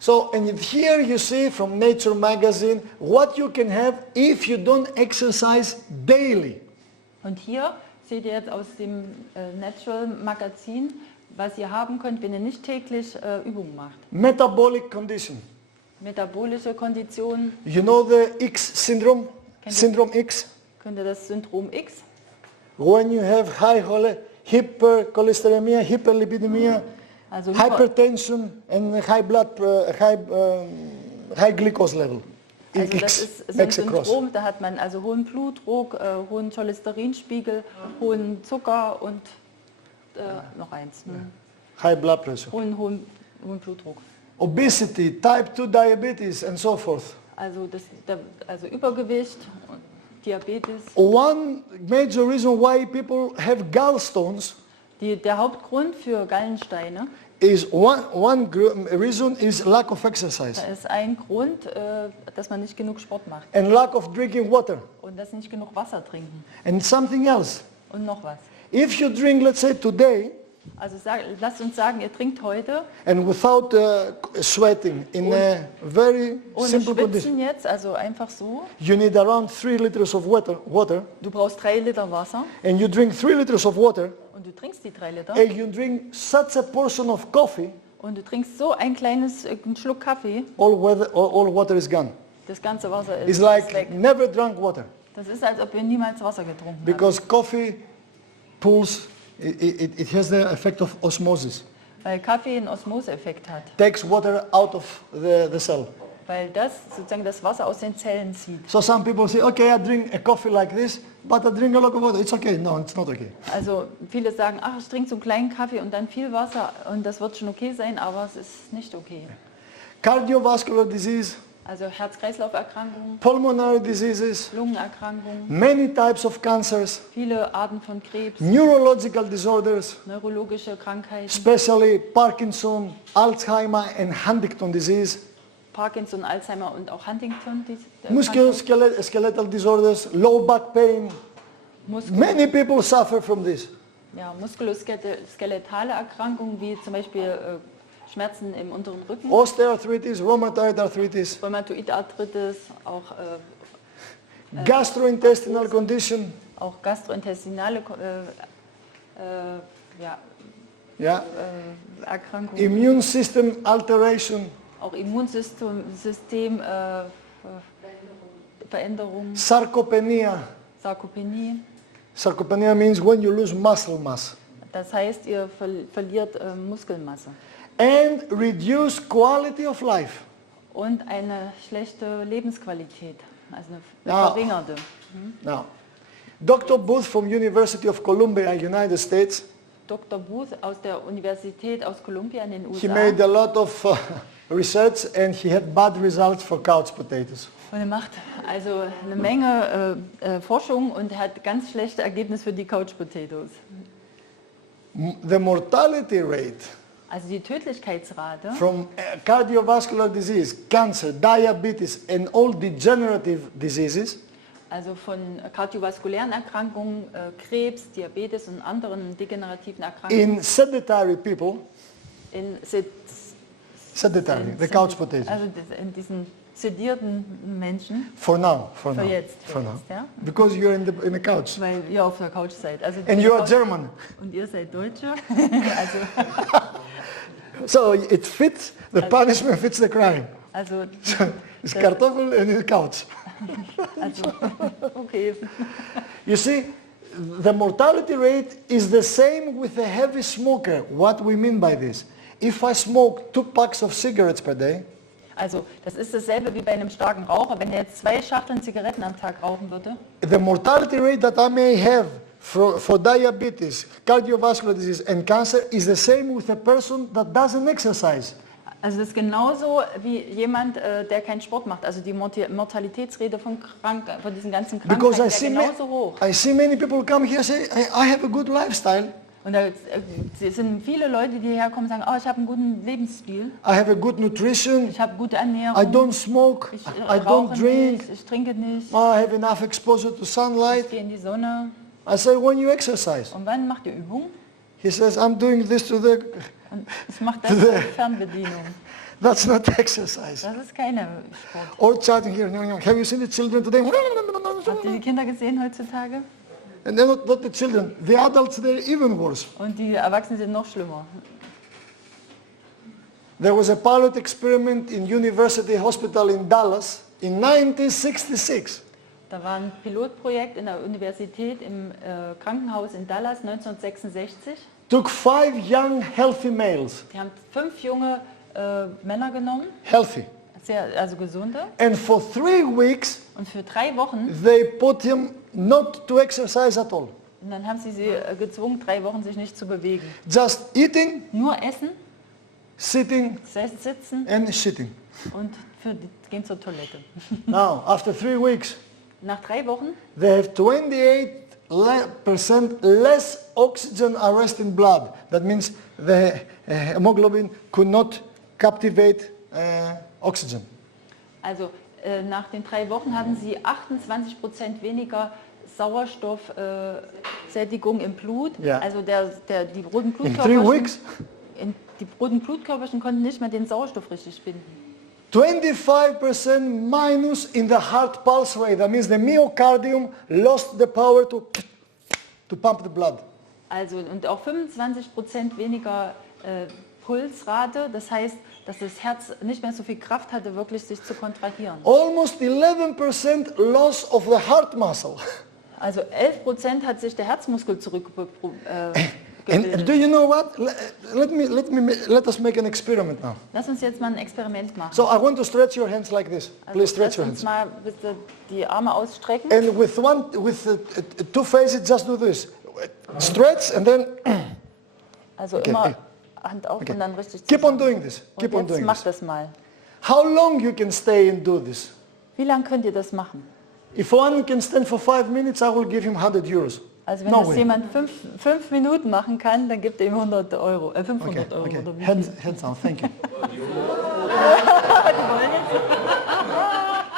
So, and here you see from Nature magazine what you can have if you don't exercise daily. Und hier seht ihr jetzt aus dem Natural Magazin, was ihr haben könnt, wenn ihr nicht täglich Übungen macht. Metabolic condition. Metabolische Konditionen, You know the X syndrome? Can you- Syndrome X? könnt ihr das Syndrom X, When you have high hypercholesteremia, hyperlipidemia, also hypertension and high glucose level. Also das X ist so ein makes a cross. Syndrom, da hat man also hohen Blutdruck, hohen Cholesterinspiegel, hohen Zucker und noch eins, High blood pressure. hohen Blutdruck. Obesity, type 2 diabetes and so forth. Also Übergewicht, und Diabetes. One major reason why people have gallstones Der Hauptgrund für Gallensteine, is reason is lack of exercise da ist ein Grund, dass man nicht genug Sport macht and lack of drinking water. und dass sie nicht genug Wasser trinken. And something else. Und noch was. If you drink, let's say today, Also lasst uns sagen, ihr trinkt heute and without sweating, in a very ohne simple condition. Schwitzen jetzt, also einfach so. You need around 3 liters of water, Du brauchst 3 Liter Wasser and you drink 3 liters of water, und du trinkst die 3 Liter and you drink such a portion of coffee, und du trinkst so einen einen Schluck Kaffee, all water is gone. das ganze Wasser It's ist like weg. never drunk water, Das ist, als ob wir niemals Wasser getrunken haben. because coffee pulls, it has the effect of osmosis, Weil Kaffee einen Osmoseeffekt hat. takes water out of the cell. Weil das sozusagen das Wasser aus den Zellen zieht. So some people say, okay, I drink a coffee like this, but I drink a lot of water. It's okay. No, it's not okay. Also viele sagen, ach, ich trinke so einen kleinen Kaffee und dann viel Wasser und das wird schon okay sein, aber es ist nicht okay. Cardiovascular disease, Also Herz-Kreislauf-Erkrankungen, pulmonary diseases, Lungenerkrankungen, many types of cancers, viele Arten von Krebs, neurological disorders, neurologische Krankheiten, especially Parkinson, Alzheimer and Huntington disease, Parkinson, Alzheimer und auch Huntington. musculoskeletal disorders, low back pain. Many people suffer from this. Ja, muskuloskeletale Erkrankungen wie zum Beispiel Schmerzen im unteren Rücken, Osteoarthritis, rheumatoid arthritis, Rheumatoidarthritis, gastrointestinal condition, auch gastrointestinale yeah, Erkrankungen, immune system alteration, auch Immunsystem Veränderungen, sarcopenia. Sarkopenie. Sarcopenia means when you lose muscle mass. Das heißt, ihr verliert Muskelmasse And reduce quality of life. und eine schlechte Lebensqualität, also eine Ja. verringerte. Now, Dr. Booth from University of Columbia, United States, Dr. Booth aus der Universität aus Columbia in den he USA. made a lot of research and he had bad results for couch potatoes. Und er macht also eine Menge Forschung und hat ganz schlechte Ergebnisse für die Couch Potatoes. The mortality rate Also die Tödlichkeitsrate from cardiovascular disease, cancer, diabetes and all degenerative diseases also von kardiovaskulären Erkrankungen, Krebs, Diabetes und anderen degenerativen Erkrankungen in sedentary people, in sedentary, the couch potato. also in diesen sedierten Menschen, For now, for für now, jetzt, ja? because you're in the couch Weil ihr auf der Couch seid. Also and die you are Couch- German. Und ihr seid Deutsche. Also, So it fits, the punishment fits the crime. also, It's Kartoffel and it's couch. also okay. You see, the mortality rate is the same with a heavy smoker. What we mean by this? If I smoke 2 packs of cigarettes per day, Also das ist dasselbe wie bei einem starken Raucher. Wenn er jetzt 2 Schachteln Zigaretten am Tag rauchen würde, the mortality rate that I may have for diabetes, cardiovascular disease and cancer is the same with a person that doesn't exercise. also das ist genauso wie jemand, der keinen Sport macht. Also die Mortalitätsrate von diesen ganzen Because Krankheiten wäre genauso hoch. I see many people come here and say, I have a good lifestyle, Und da sind viele Leute, die herkommen und sagen, oh, ich habe einen guten Lebensstil, I have a good nutrition, ich habe gute I Ernährung, don't smoke, ich I don't rauche drink, nicht, ich trinke nicht, I have enough exposure to ich sunlight. gehe in die Sonne. I say, when you exercise. Und wann macht ihr Übung? He says, I'm doing this to the... Und ich mache das zur Fernbedienung. That's not exercise. Das ist keine Sport. Or chatting here. Have you seen the children today? Habt ihr die Kinder gesehen heutzutage? And then not the children. The adults, they're even worse. Und die Erwachsenen sind noch schlimmer. There was a pilot experiment in University Hospital in Dallas in 1966. Da war ein Pilotprojekt in der Universität im Krankenhaus in Dallas 1966. Took 5 young, healthy males. Die haben 5 junge Männer genommen, Healthy. also gesunde. And for 3 weeks, Und für 3 Wochen, they put him not to exercise at all. und dann haben sie gezwungen, 3 Wochen sich nicht zu bewegen. Just eating, Nur essen, sitting, sitzen and shitting. und gehen zur Toilette. Now, after 3 weeks, Nach 3 Wochen they have 28% less oxygen arrest in blood. That means the hemoglobin could not captivate oxygen. Also nach den 3 Wochen hatten sie 28% weniger Sauerstoffsättigung im Blut. Ja. Also die roten In 3 weeks, die roten Blutkörperchen konnten nicht mehr den Sauerstoff richtig binden. 25% minus in the heart pulse rate. That means the myocardium lost the power to pump the blood. Also und auch 25% weniger Pulsrate. Das heißt, dass das Herz nicht mehr so viel Kraft hatte, wirklich sich zu kontrahieren. Almost 11% loss of the heart muscle. Also 11% hat sich der Herzmuskel And do you know what? Let us make an experiment now. Lass uns jetzt mal ein Experiment machen. So I want to stretch your hands like this. Please stretch your Lass uns hands. mal bitte die Arme ausstrecken. And with two faces, just do this. Stretch and then Also Okay, immer hey. Hand auf und dann richtig keep on zusammen. doing this. Und Keep on jetzt doing mach this. das mal. How long you can stay and do this? Wie lange könnt ihr das machen? If one can stand for 5 minutes, I will give him 100 euros. Also wenn No das way. jemand 5 Minuten machen kann, dann gibt er ihm 500 Euro Okay, Euro. okay. Oder wie Hands down. Thank you.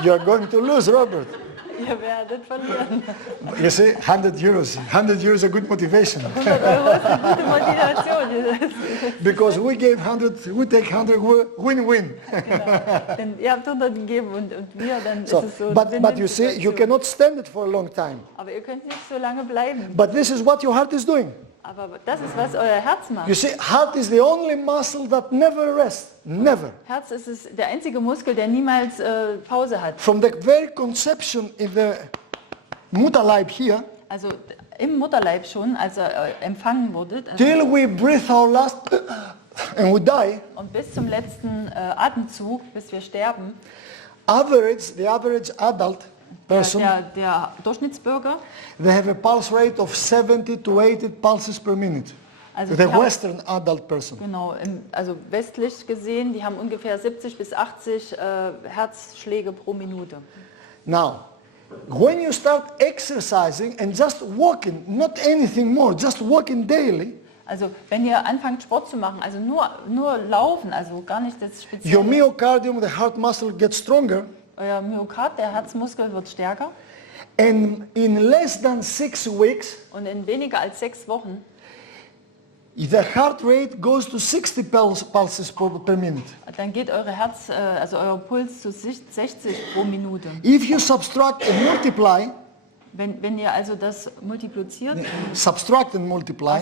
You are going to lose, Robert. Ihr werdet verlieren. You see, 100 euros. 100 euros is a good motivation. 100 Euro ist eine gute Motivation. Because we take 100, win-win. Genau. Denn ihr habt 100 gegeben und wir, dann So, ist es so. but you see, you cannot stand it for a long time. Aber ihr könnt nicht so lange bleiben. But this is what your heart is doing. Aber das ist, was euer Herz macht. You see, heart is the only muscle that never rests. Never. Herz ist der einzige Muskel, der niemals Pause hat. From the very conception in the Mutterleib here, Also im Mutterleib schon, als ihr empfangen wurdet, till we breathe our last and we die, und bis zum letzten Atemzug, bis wir sterben, the average adult person, der Durchschnittsbürger, they have a pulse rate of 70 to 80 pulses per minute. also The die haben- Western adult person. genau, also westlich gesehen, die haben ungefähr 70 bis 80 Herzschläge pro Minute. Now, when you start exercising and just walking, not anything more, just walking daily, Also wenn ihr anfangt Sport zu machen, also nur laufen, also gar nicht das your Spezielle. myocardium, the heart muscle, gets stronger, Euer Myokard, der Herzmuskel, wird stärker and in less than 6 weeks, und in weniger als 6 Wochen, the heart rate goes to 60 pulses per minute. dann geht also euer Puls zu 60 pro Minute. If you subtract and multiply, Wenn ihr also das multipliziert, subtract and multiply,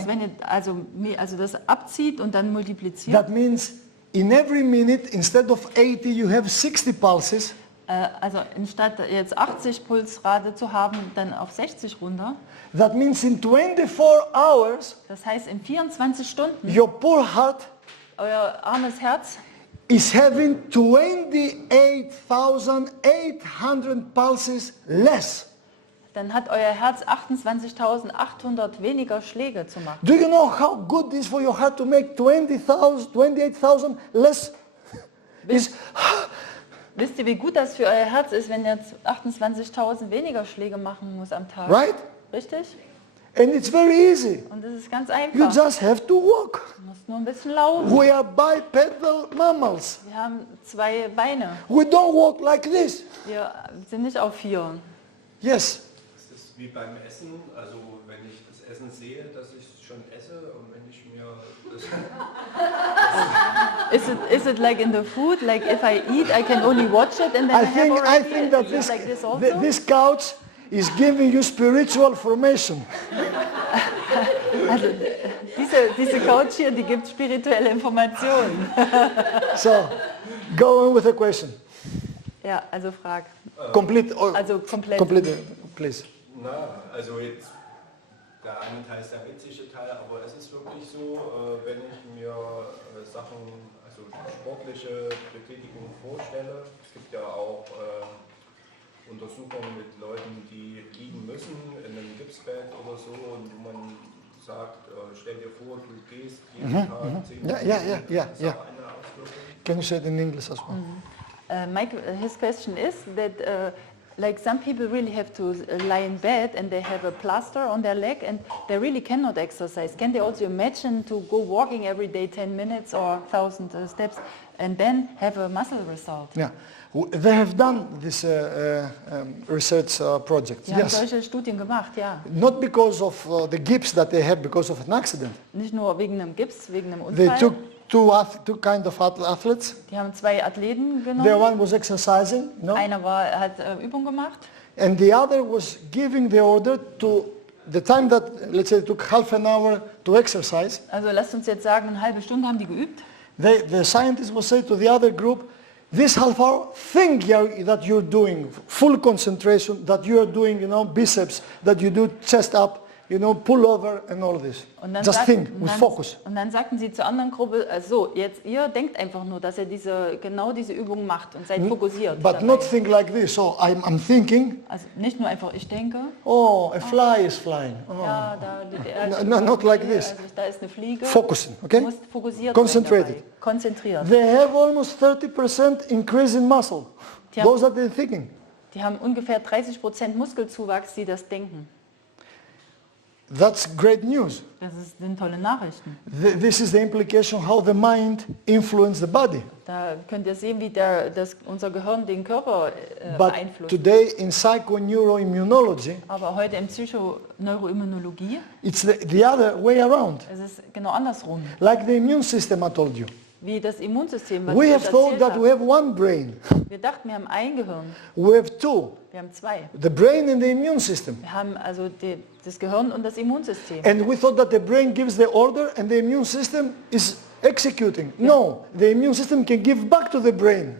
also wenn ihr also das abzieht und dann multipliziert, that means in every minute, instead of 80, you have 60 pulses. also anstatt jetzt 80 Pulsrate zu haben, dann auf 60 runter. That means in 24 hours, Das heißt, in 24 Stunden, your poor heart euer armes Herz is having 28,800 pulses less. dann hat euer Herz 28.800 weniger Schläge zu machen. Do you know how good it is for your heart to make 28,000 less? Wisst ihr, wie gut das für euer Herz ist, wenn ihr jetzt 28.000 weniger Schläge machen muss am Tag? Right? Richtig? And it's very easy. Und das ist ganz You einfach. just have to walk. Du musst nur ein bisschen laufen. We are bipedal mammals. Wir haben 2 Beine. We don't walk like this. Wir sind nicht auf 4. Yes. Es ist wie beim Essen, also wenn ich das Essen sehe, dass ich es schon esse und wenn ich mir das Is it like in the food? Like if I eat, I can only watch it and then I have already think that Is it like this also? this couch is giving you spiritual formation. Also diese Couch hier, die gibt spirituelle Informationen. So, go on with the question. Ja, also frag. Complete, Also komplett. complete, please. Na, also jetzt, der eine Teil ist der witzige Teil, aber es ist wirklich so, wenn ich mir Sachen, also sportliche Betätigung vorstelle, es gibt ja auch Untersuchungen mit Leuten, die liegen müssen in einem Gipsbett oder so und wo man sagt, stell dir vor, du gehst jeden Tag 10 Minuten, Yeah. das ist auch eine Auswirkung. Can you say it in English as well? Mike, his question is that Like some people really have to lie in bed and they have a plaster on their leg and they really cannot exercise. Can they also imagine to go walking every day 10 minutes or 1,000 steps and then have a muscle result? Yeah. They have done this research project. Die haben Yes. solche Studien gemacht, ja. Not because of the gips that they have because of an accident. Nicht nur wegen einem Gips, wegen einem They Unfall. took two kind of athletes. Die haben 2 Athleten The genommen. one was exercising, no? Einer hat Übung gemacht And the other was giving the order to the time that, let's say, it took half an hour to exercise. Also lasst uns jetzt sagen, eine halbe Stunde haben die geübt. The scientist will say to the other group, this half hour, think that you're doing full concentration, that you are doing, biceps, that you do chest up, pull over and all this. Und dann, Just think, with focus. und dann sagten sie zur anderen Gruppe, so, jetzt ihr denkt einfach nur, dass ihr genau diese Übung macht und seid fokussiert. But dabei. not think like this. So I'm thinking, Also nicht nur einfach, ich denke, oh, a fly is flying. Oh. ja, da, No, not like this. Also, da ist eine Fliege. Focusing, okay? Du musst fokussiert Concentrated. sein dabei. Konzentriert. They have almost 30% increase in muscle. Yeah. Those that they're thinking. Die haben ungefähr 30% Muskelzuwachs, die das denken. That's great news. Sind tolle Nachrichten. This is the implication how the mind influences the body. Da könnt ihr sehen, wie unser Gehirn den Körper But beeinflusst. today in psychoneuroimmunology, Aber heute in Psychoneuroimmunologie it's the other way around. ist es genau andersrum. Like the immune system I told you. Wie das Immunsystem, was We ich have thought erzählt that we habe. have one brain. Wir dachten, wir haben ein Gehirn. We have two. Wir haben 2. The brain and the immune system. Wir haben also das Gehirn und das Immunsystem. And we thought that the brain gives the order and the immune system is executing. No, the immune system can give back to the brain.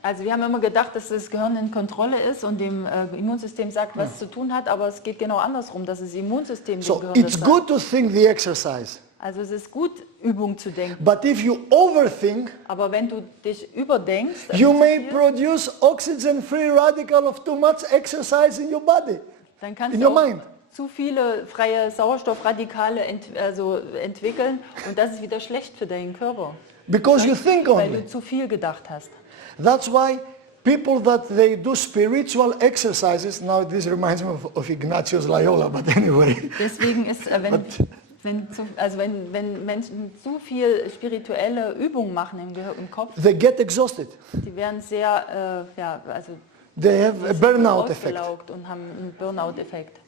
Also wir haben immer gedacht, dass das Gehirn in Kontrolle ist und dem Immunsystem sagt, was es zu tun hat, aber es geht genau andersrum, dass das Immunsystem dem So Gehirn it's das good sagt. to think the exercise. Also es ist gut, Übung zu denken. But if you overthink, Aber wenn du dich überdenkst, also you zu may viel, produce oxygen-free radical of too much exercise in your body. dann kannst in du your auch mind. zu viele freie Sauerstoffradikale entwickeln und das ist wieder schlecht für deinen Körper, Because you think weil only. du zu viel gedacht hast. That's why people that they do spiritual exercises, now this reminds me of Ignatius Loyola, but anyway. Deswegen ist, wenn Menschen zu viel spirituelle Übungen machen im Kopf, They get exhausted. die werden sehr, They have a burnout effect. ausgelaugt und haben einen Burnout-Effekt.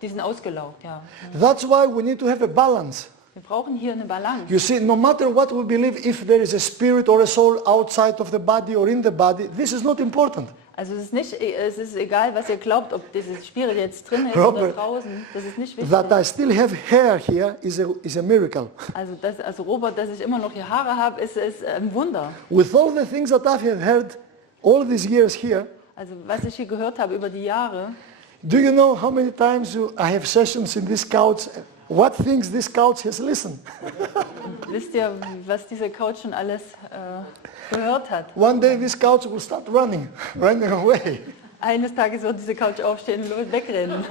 Die sind ausgelaugt, ja. That's why we need to have a balance. Wir brauchen hier eine Balance. You see, no matter what we believe, if there is a spirit or a soul outside of the body or in the body, this is not important. Also es ist egal, was ihr glaubt, ob dieses Spirit jetzt drin ist Robert, oder draußen, das ist nicht wichtig. That I still have hair here is a miracle. Also Robert, dass ich immer noch hier Haare habe, ist ein Wunder. With all the things that I have heard all these years here, Also was ich hier gehört habe über die Jahre, do you know how many times I have sessions in this couch? What things this couch has listened? wisst ihr, was diese Couch schon alles gehört hat? One day this couch will start running away. Eines Tages wird diese Couch aufstehen und wegrennen.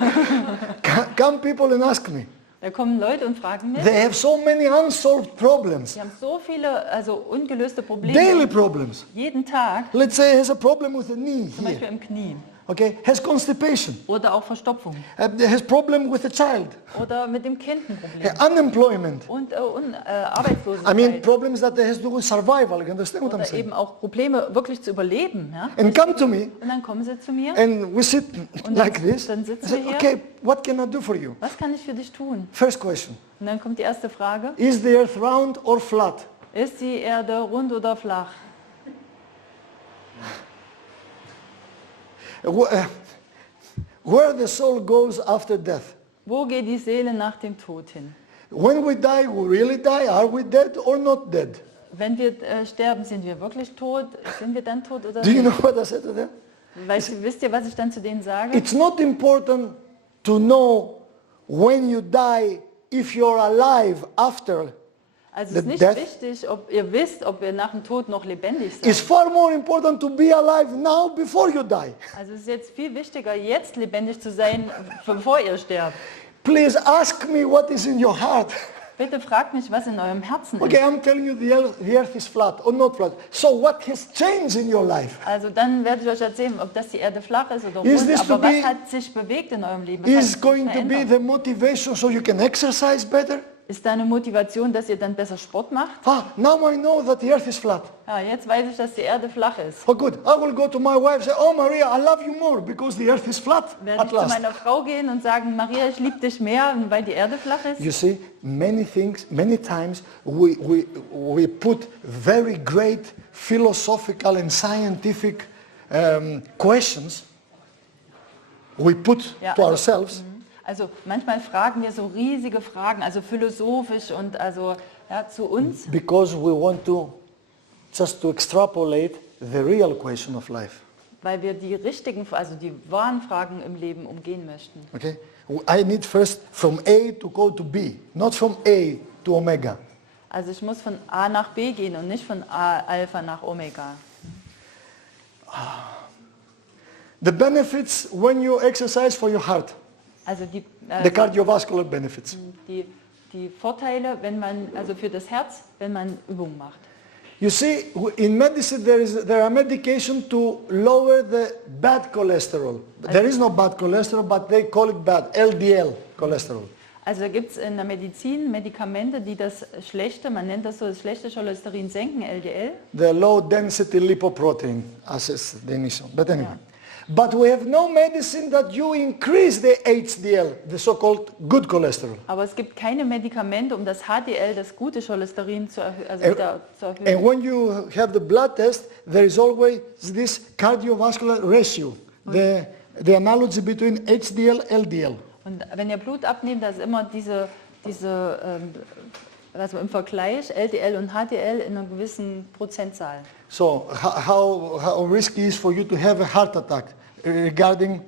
Come people and ask me. Da kommen Leute und fragen mich, They have so many unsolved problems, sie haben so viele ungelöste Probleme, daily problems. jeden Tag, Let's say he has a problem with the knee zum Beispiel here, im Knie okay? Has constipation, oder auch Verstopfung has problem with the child, oder mit dem Kind ein Problem unemployment. und Arbeitslosigkeit. I mean problems that has to do with survival. You understand what I'm oder saying? eben auch Probleme wirklich zu überleben. Ja? And come to me Und dann kommen sie zu mir. and we sit Und like this. dann I sitzen say, wir hier. okay, what can I do for you? Was kann ich für dich tun? First question, Und dann kommt die erste Frage. is the earth round or flat? Ist die Erde rund oder flach? Where the soul goes after death? Wo geht die Seele nach dem Tod hin? When we die, we really die? Are we dead or not dead? Wenn wir sterben, sind wir wirklich tot? Sind wir dann tot oder Do you nicht? know what I said to them? Wisst ihr, was ich dann zu denen sage? It's not important to know when you die if you're alive after. Also the es ist nicht death wichtig, ob ihr wisst, ob ihr nach dem Tod noch lebendig It's seid. far more important to be alive now before you die. Also es ist jetzt viel wichtiger, jetzt lebendig zu sein, bevor ihr sterbt. Please ask me what is in your heart. Bitte fragt mich, was in eurem Herzen Okay, ist. I'm telling you the earth is flat or not flat. So what has changed in your life? Also dann werde ich euch erzählen, ob das die Erde flach ist oder Is rund. this to Aber was be- hat sich bewegt in eurem Leben? Was hat Is sich going to be verändert? the motivation so you can exercise better? Ist da eine Motivation, dass ihr dann besser Sport macht? Now I know that the earth is flat. Ja, jetzt weiß ich, dass die Erde flach ist. Oh good, I will go to my wife and say, oh Maria, I love you more because the earth is flat Werde at ich zu last. meiner Frau gehen und sagen, Maria, ich liebe dich mehr, weil die Erde flach ist? You see, many times we put very great philosophical and scientific questions we put Ja, to also- ourselves. Also manchmal fragen wir so riesige Fragen, also philosophisch und also ja, zu uns, Because we want to just to extrapolate the real question of life. weil wir die richtigen, also die wahren Fragen im Leben umgehen möchten. Okay? I need first from A to go to B, not from A to Omega. Also ich muss von A nach B gehen und nicht von Alpha nach Omega. The benefits when you exercise for your heart, Also die, the cardiovascular benefits. die Vorteile, wenn man, also für das Herz, wenn man Übungen macht. You see, in medicine there are medication to lower the bad cholesterol. There is no bad cholesterol, but they call it bad, LDL cholesterol. Also da gibt es in der Medizin Medikamente, die das schlechte, man nennt das so, das schlechte Cholesterin senken, LDL. The low density lipoprotein, as is the initial. But anyway. But we have no medicine that you increase the HDL, the so-called good cholesterol. Aber es gibt keine Medikamente, um das HDL, das gute Cholesterin, zu And erhöhen. when you have the blood test, there is always this cardiovascular ratio, the analogy between HDL, LDL. Und wenn ihr Blut abnehmt, da ist immer diese also im Vergleich LDL und HDL in einer gewissen Prozentzahl. So how risky is for you to have a heart attack regarding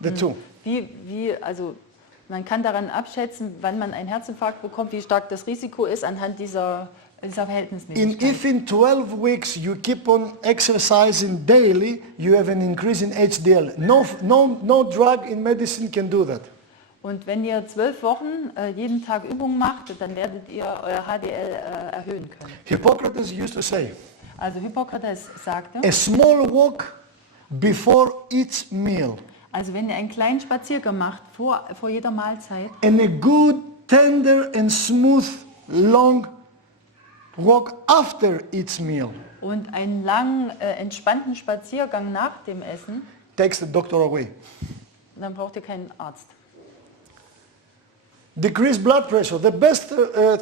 the two? Also man kann daran abschätzen, wann man einen Herzinfarkt bekommt, wie stark das Risiko ist anhand dieser Verhältnismäßigkeit. If in 12 weeks you keep on exercising daily, you have an increase in HDL. No drug in medicine can do that. Und wenn ihr 12 Wochen jeden Tag Übungen macht, dann werdet ihr euer HDL erhöhen können. Hippocrates used to say, Also Hippokrates sagte, a small walk before each meal also wenn ihr einen kleinen Spaziergang macht vor jeder Mahlzeit and a good, tender and smooth, long walk after each meal und einen langen, entspannten Spaziergang nach dem Essen, takes the doctor away. dann braucht ihr keinen Arzt. Decrease blood pressure. The best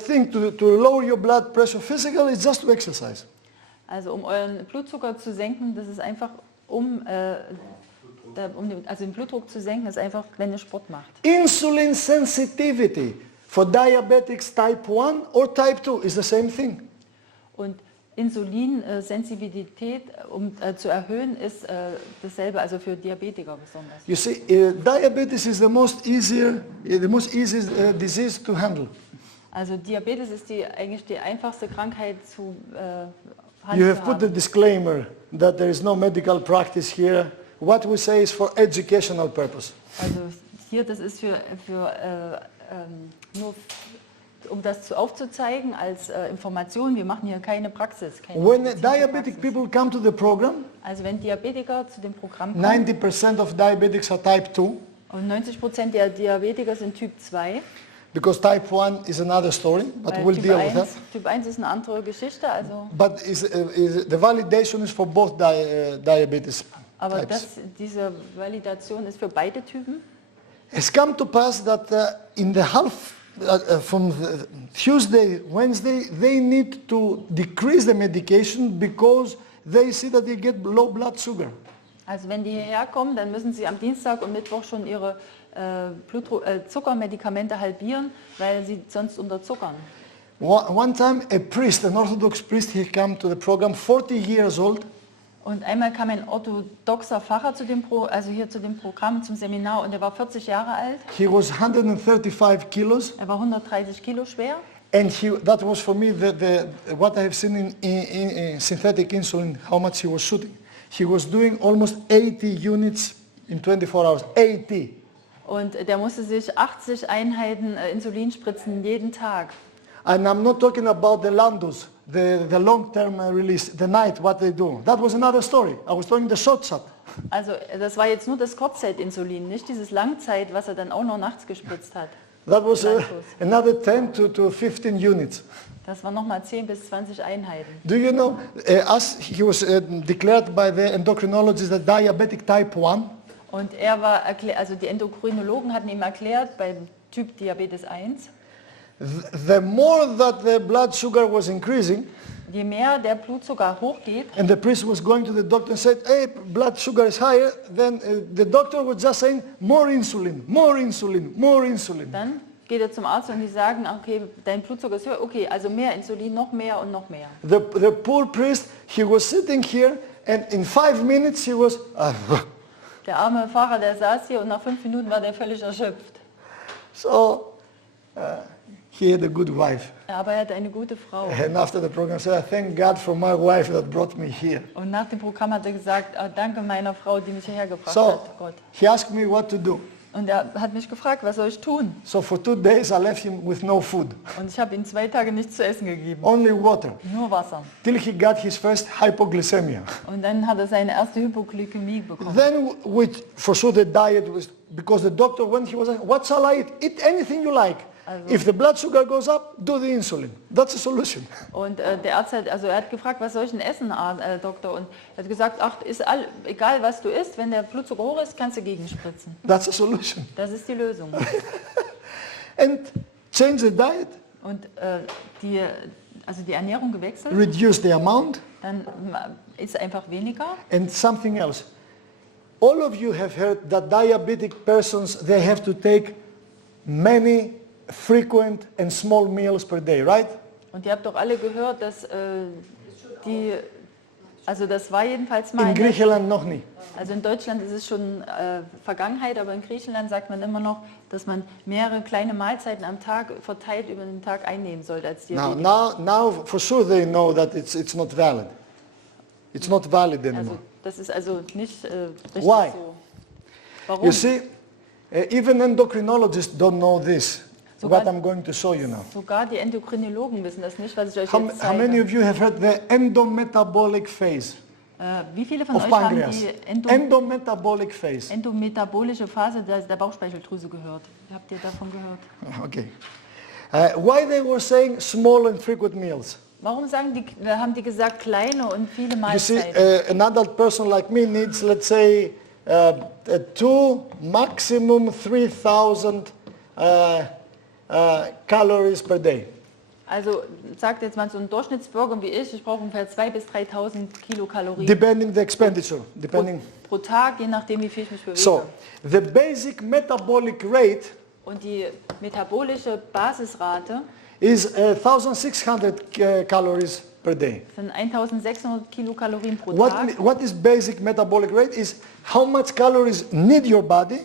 thing to lower your blood pressure physically is just to exercise. Also um euren Blutzucker zu senken, das ist einfach, also den Blutdruck zu senken, ist einfach, wenn ihr Sport macht. Insulin sensitivity for diabetics type 1 or type 2 is the same thing. Und Insulinsensitivität, zu erhöhen, ist dasselbe, also für Diabetiker besonders. You see, diabetes is the most easiest disease to handle. Also Diabetes ist eigentlich die einfachste Krankheit zu You have put the handhaben. disclaimer that there is no medical practice here. What we say is for educational purpose. Also hier, das ist nur um das aufzuzeigen als Information. Wir machen hier keine Praxis. Keine When medizinische diabetic Praxis. people come to the program, Also wenn Diabetiker zu dem Programm kommen, 90% of diabetics are type 2 und 90% der Diabetiker sind Typ 2, because type 1 is another story, but weil we'll typ, deal with 1, that. typ 1 ist eine andere Geschichte, also, But the validation is for both diabetes aber types. diese Validation ist für beide Typen. It's come to pass that in the from the Tuesday, Wednesday, they need to decrease the medication because they see that they get low blood sugar. Also wenn die hierher kommen, dann müssen sie am Dienstag und Mittwoch schon ihre Zuckermedikamente halbieren, weil sie sonst unterzuckern. One time, a priest, an Orthodox priest, he came to the program, 40 years old. Und einmal kam ein orthodoxer Pfarrer zu dem hier zu dem Programm, zum Seminar, und er war 40 Jahre alt. He was 135 kilos, Er war 130 Kilo schwer. and that was for me what I have seen in synthetic insulin, how much he was shooting. He was doing almost 80 units in 24 hours, 80. Und der musste sich 80 Einheiten Insulin spritzen jeden Tag. And I'm not talking about the Landus, the long-term release, the night, what they do. That was another story. I was talking the short shot. Also das war jetzt nur das Kurzzeitinsulin, nicht dieses Langzeit, was er dann auch noch nachts gespritzt hat. That was another 10 to 15 units. Das waren nochmal 10 bis 20 Einheiten. Do you know, as he was declared by the endocrinologist the diabetic type 1, Und er war, also die Endokrinologen hatten ihm erklärt, beim Typ Diabetes 1, the more that the blood sugar was increasing, je mehr der Blutzucker hochgeht, and the priest was going to the doctor and said, hey, blood sugar is higher, then the doctor was just saying, more insulin, more insulin, more insulin. dann geht er zum Arzt und die sagen, okay, dein Blutzucker ist höher, okay, also mehr Insulin, noch mehr und noch mehr. The poor priest, he was sitting here, and in 5 minutes he was, Der arme Pfarrer, der saß hier und nach 5 Minuten war der völlig erschöpft. so he had a good wife. Aber er hatte eine gute Frau. And after the program, I said, I thank God for my wife that brought me here. Und nach dem Programm hat er gesagt, danke meiner Frau, die mich hierher gebracht So hat, Gott. he asked me what to do. Und er hat mich gefragt, was soll ich tun? So for 2 days I left him with no food, Und ich habe ihm 2 Tage nichts zu essen gegeben, only water, nur Wasser. till he got his first hypoglycemia. Und dann hat er seine erste Hypoglykämie bekommen. Then we for sure the diet was, because the doctor, when he was asking, what shall I eat? Eat anything you like. If the blood sugar goes up, do the insulin. That's a solution. Und der Arzt hat, also er hat gefragt, was soll ich denn essen, Doktor? Und er hat gesagt, ach, egal was du isst, wenn der Blutzucker hoch ist, kannst du gegenspritzen. That's a solution. Das ist die Lösung. And change the diet, Und die Ernährung gewechselt, reduce the amount, dann ist einfach weniger. and something else. All of you have heard that diabetic persons, they have to take many frequent and small meals per day, right? Und ihr habt doch alle gehört, dass das war jedenfalls In mal, Griechenland noch nie. also in Deutschland ist es schon Vergangenheit, aber in Griechenland sagt man immer noch, dass man mehrere kleine Mahlzeiten am Tag verteilt über den Tag einnehmen sollte als Diabetiker. Now for sure they know that it's not valid. It's not valid anymore. Also das ist also nicht richtig Why? so. Warum? You see, even endocrinologists don't know this, Sogar- what I'm going to show you now. Sogar die Endokrinologen wissen das nicht, was ich euch How jetzt many zeige. of you have heard the endometabolic phase Wie viele von of euch haben pancreas? die Endometabolic phase. endometabolische Phase der Bauchspeicheldrüse gehört? Habt ihr davon gehört? Okay. Why they were saying small and frequent meals? Warum haben die gesagt, kleine und viele You see, Mahlzeiten? an adult person like me needs, let's say, 2, maximum 3,000 calories per day. Also sagt jetzt mal so ein Durchschnittsbürger wie ich brauche ungefähr 2.000 bis 3.000 Kilokalorien Depending the expenditure, depending. pro Tag, je nachdem wie viel ich mich bewege. So, the basic metabolic rate Und die metabolische Basisrate is 1,600 calories per day. sind 1.600 Kilokalorien pro Tag. What is basic metabolic rate is how much calories need your body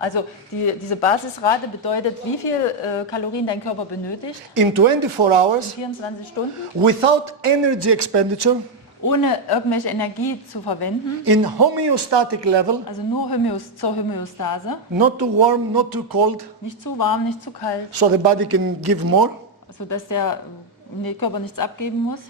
Also diese Basisrate bedeutet, wie viel Kalorien dein Körper benötigt in 24 in hours 24 Stunden, without energy expenditure, ohne irgendwelche Energie zu verwenden. in homeostatic level, Also nur zur Homöostase. not too warm, not too cold, Nicht zu warm, nicht zu kalt, so the body can give more. sodass der Körper nichts abgeben muss.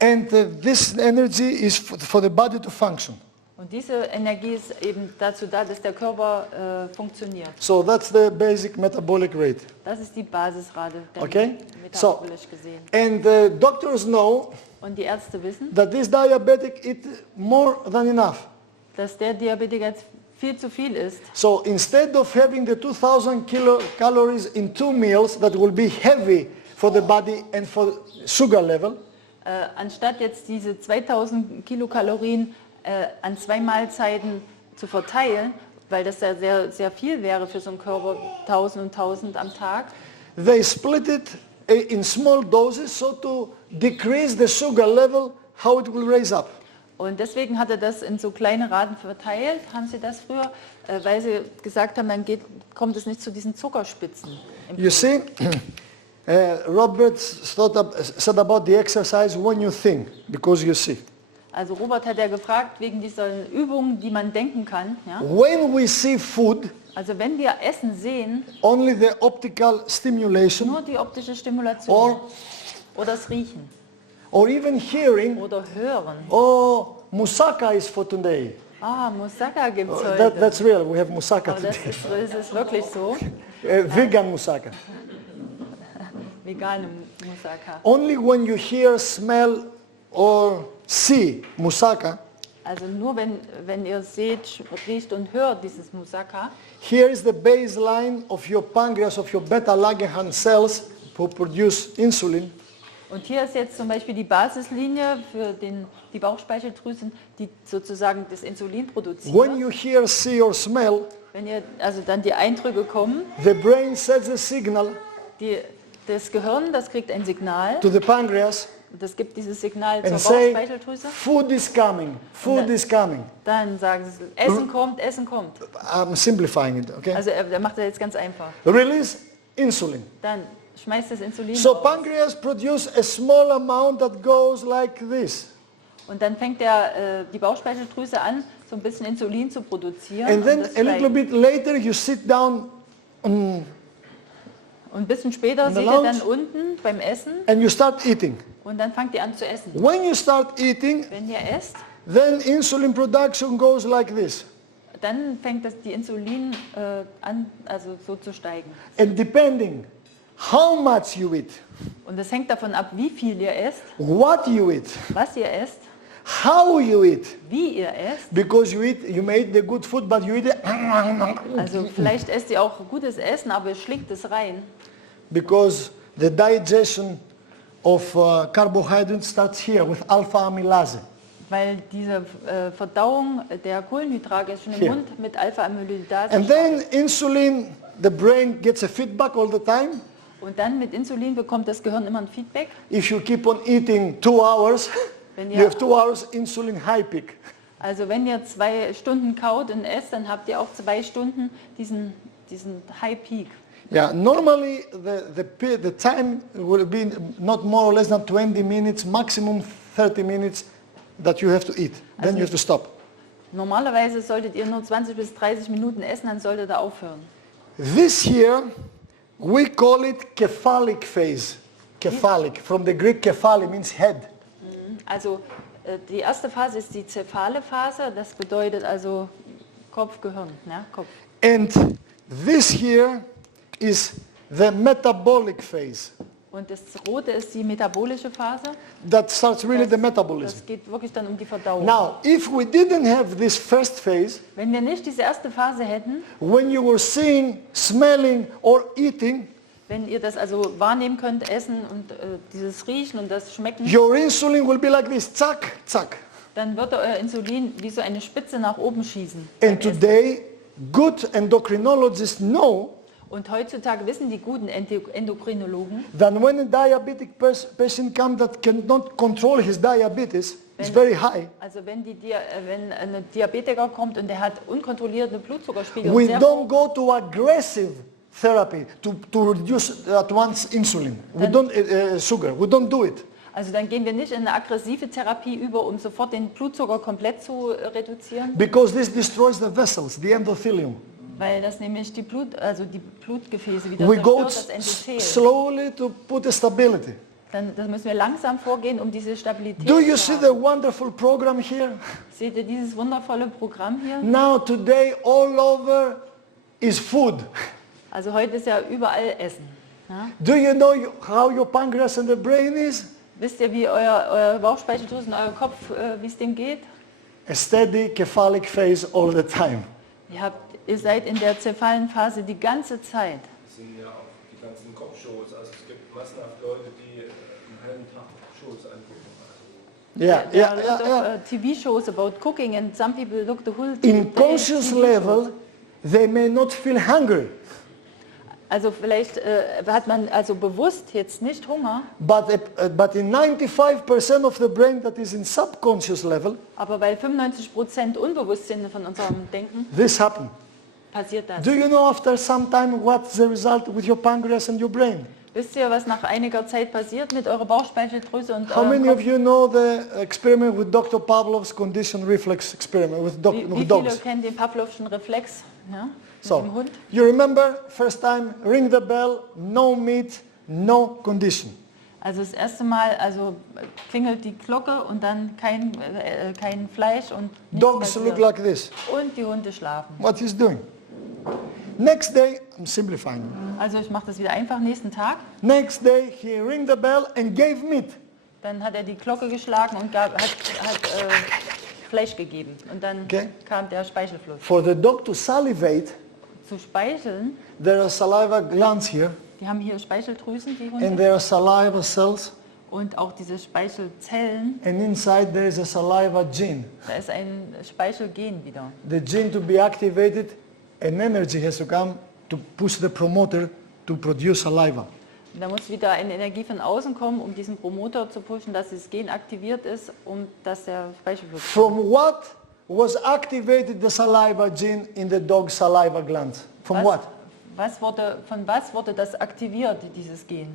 And this energy is for the body to function. Und diese Energie ist eben dazu da, dass der Körper funktioniert. So that's the basic metabolic rate. Das ist die Basisrate, Okay? So, metabolisch gesehen. and doctors know Und die Ärzte wissen, that this diabetic eat more than enough. dass der Diabetiker jetzt viel zu viel isst. So instead of having the 2,000 kilocalories in 2 meals that will be heavy for the body and for sugar level, Anstatt jetzt diese 2000 Kilokalorien an 2 Mahlzeiten zu verteilen, weil das ja sehr, sehr viel wäre für so einen Körper, 1000 und 1000 am Tag, they split it in small doses so to decrease the sugar level, how it will raise up. und deswegen hat er das in so kleine Raten verteilt, haben sie das früher, weil sie gesagt haben, kommt es nicht zu diesen Zuckerspitzen. Im You Blut. see, Robert said about the exercise when you think, because you see. Also Robert hat ja gefragt wegen dieser Übungen, die man denken kann. Ja? When we see food, Also wenn wir Essen sehen, only the optical stimulation nur die optische Stimulation or, oder das Riechen or even hearing, oder Hören. oh, moussaka is for today. Ah, Moussaka gibt es heute. That's real, we have moussaka Aber das today. ist wirklich so. Vegan moussaka. Vegane Moussaka. Only when you hear, smell or see moussaka, Also nur wenn ihr seht, riecht und hört dieses Moussaka, here is the baseline of your pancreas, of your beta-Langerhans cells who produce insulin. und hier ist jetzt zum Beispiel die Basislinie für die Bauchspeicheldrüsen, die sozusagen das Insulin When produzieren. you hear, see or smell, Wenn ihr also dann die Eindrücke kommen, the brain sends a signal das Gehirn, das kriegt ein Signal, to the pancreas und das gibt dieses Signal zur and say, Bauchspeicheldrüse. food is coming, food is coming. Dann sagen sie, Essen kommt, Essen kommt. I'm simplifying it, okay? Also er macht das jetzt ganz einfach. Release insulin. Dann schmeißt das Insulin So aus. pancreas produce a small amount that goes like this. Und dann fängt die Bauchspeicheldrüse an, so ein bisschen Insulin zu produzieren. And Und then das a little steigt. bit later you sit down Und ein bisschen später in the seht ihr lounge? dann unten beim Essen and you start eating. und dann fangt ihr an zu essen. When you start eating, Wenn ihr esst, then insulin production goes like this. dann fängt die Insulin an, also so zu steigen. And depending how much you eat, Und das hängt davon ab, wie viel ihr esst, what you eat, was ihr esst, how you eat, wie ihr esst. because you may eat the good food, but you eat it Also vielleicht esst ihr auch gutes Essen, aber ihr schlingt es rein. because the digestion of carbohydrates starts here with alpha amylase. Weil diese Verdauung der Kohlenhydrate schon im Hier. Mund mit Alpha-Amylase And then insulin, the brain gets a feedback all the time. und dann mit Insulin bekommt das Gehirn immer ein Feedback. If you keep on eating 2 hours, Wenn you ihr, have 2 hours insulin high peak. also wenn ihr 2 Stunden kaut und esst, dann habt ihr auch 2 Stunden diesen High Peak. Yeah, normally the time will be not more or less than 20 minutes, maximum 30 minutes that you have to eat. Then you have to stop. Normalerweise solltet ihr nur 20 bis 30 Minuten essen, dann solltet ihr aufhören. This here, we call it cephalic phase. Cephalic, from the Greek kephali means head. Also die erste Phase ist die cephale Phase, das bedeutet also Kopf, Gehirn, ja, Kopf. And this here is the metabolic phase. Und das Rote ist die metabolische Phase. That starts really the metabolism. Das geht wirklich dann um die Verdauung. Now, if we didn't have this first phase, Wenn wir nicht diese erste Phase hätten, when you were seeing, smelling or eating, wenn ihr das also wahrnehmen könnt, essen und dieses Riechen und das Schmecken, your insulin will be like this, zack, zack. dann wird euer Insulin wie so eine Spitze nach oben schießen. And today, good endocrinologists know Und heutzutage wissen die guten Endokrinologen, that when a diabetic patient comes that cannot control his diabetes, it's very high, also wenn ein Diabetiker kommt und der hat unkontrollierte Blutzuckerspiegel, we sehr don't hoch, go to aggressive therapy to reduce at once insulin. We don't sugar. We don't do it. also dann gehen wir nicht in eine aggressive Therapie über, um sofort den Blutzucker komplett zu reduzieren, Because this destroys the vessels, the endothelium. weil das nämlich die Blutgefäße wieder We go zerstört, das Endothel. slowly to put a stability. Dann müssen wir langsam vorgehen, um diese Stabilität Do you zu see haben. the wonderful program here? Seht ihr dieses wundervolle Programm hier? Now today all over is food. Also heute ist ja überall Essen. Ja? Do you know how your pancreas and the brain is? Wisst ihr, wie euer Bauchspeicheldrüsen, euer Kopf, wie es dem geht? A steady cephalic phase all the time. Ihr seid in der cephalen Phase die ganze Zeit. Das sind ja auch die ganzen Kopfshows. Also es gibt massenhaft Leute, die einen halben Tag Shows angucken. Yeah, There yeah, are a yeah, lot yeah. of TV shows about cooking and some people look the whole In day conscious TV level, shows. they may not feel hunger, Also vielleicht hat man also bewusst jetzt nicht Hunger, but in 95% of the brain that is in subconscious level, aber weil 95% unbewusst sind von unserem Denken, this happens. passiert das. Do you know after some time what's the result with your pancreas and your brain? Wisst ihr, was nach einiger Zeit passiert mit eurer Bauchspeicheldrüse und How eurem many Kopf? of you know the experiment with Dr. Pavlov's conditioned reflex experiment with, Wie with viele dogs? kennen den Pavlovschen Reflex, ja, mit So, dem Hund? you remember, first time, ring the bell, no meat, no condition. Also das erste Mal, also klingelt die Glocke und dann kein Fleisch und nichts Dogs passiert. look like this. Und die Hunde schlafen. What he's doing. Next day, I'm simplifying. Also ich mache das wieder einfach, nächsten Tag. Next day, he ring the bell and gave meat. Dann hat er die Glocke geschlagen und hat Fleisch gegeben. Und dann Okay. kam der Speichelfluss. For the dog to salivate, Zu speicheln, there are saliva glands here, die haben hier Speicheldrüsen, die and Hunde. there are saliva cells, Und auch diese Speichelzellen, and inside there is a saliva gene. da ist ein Speichelgen wieder. The gene to be activated, and energy has to come to push the promoter to produce saliva. Und da muss wieder eine Energie von außen kommen, um diesen Promoter zu pushen, dass das Gen aktiviert ist, dass der Speichelfluss kommt. From what was activated the saliva gene in the dog's saliva glands? From what? Von was wurde das aktiviert, dieses Gen?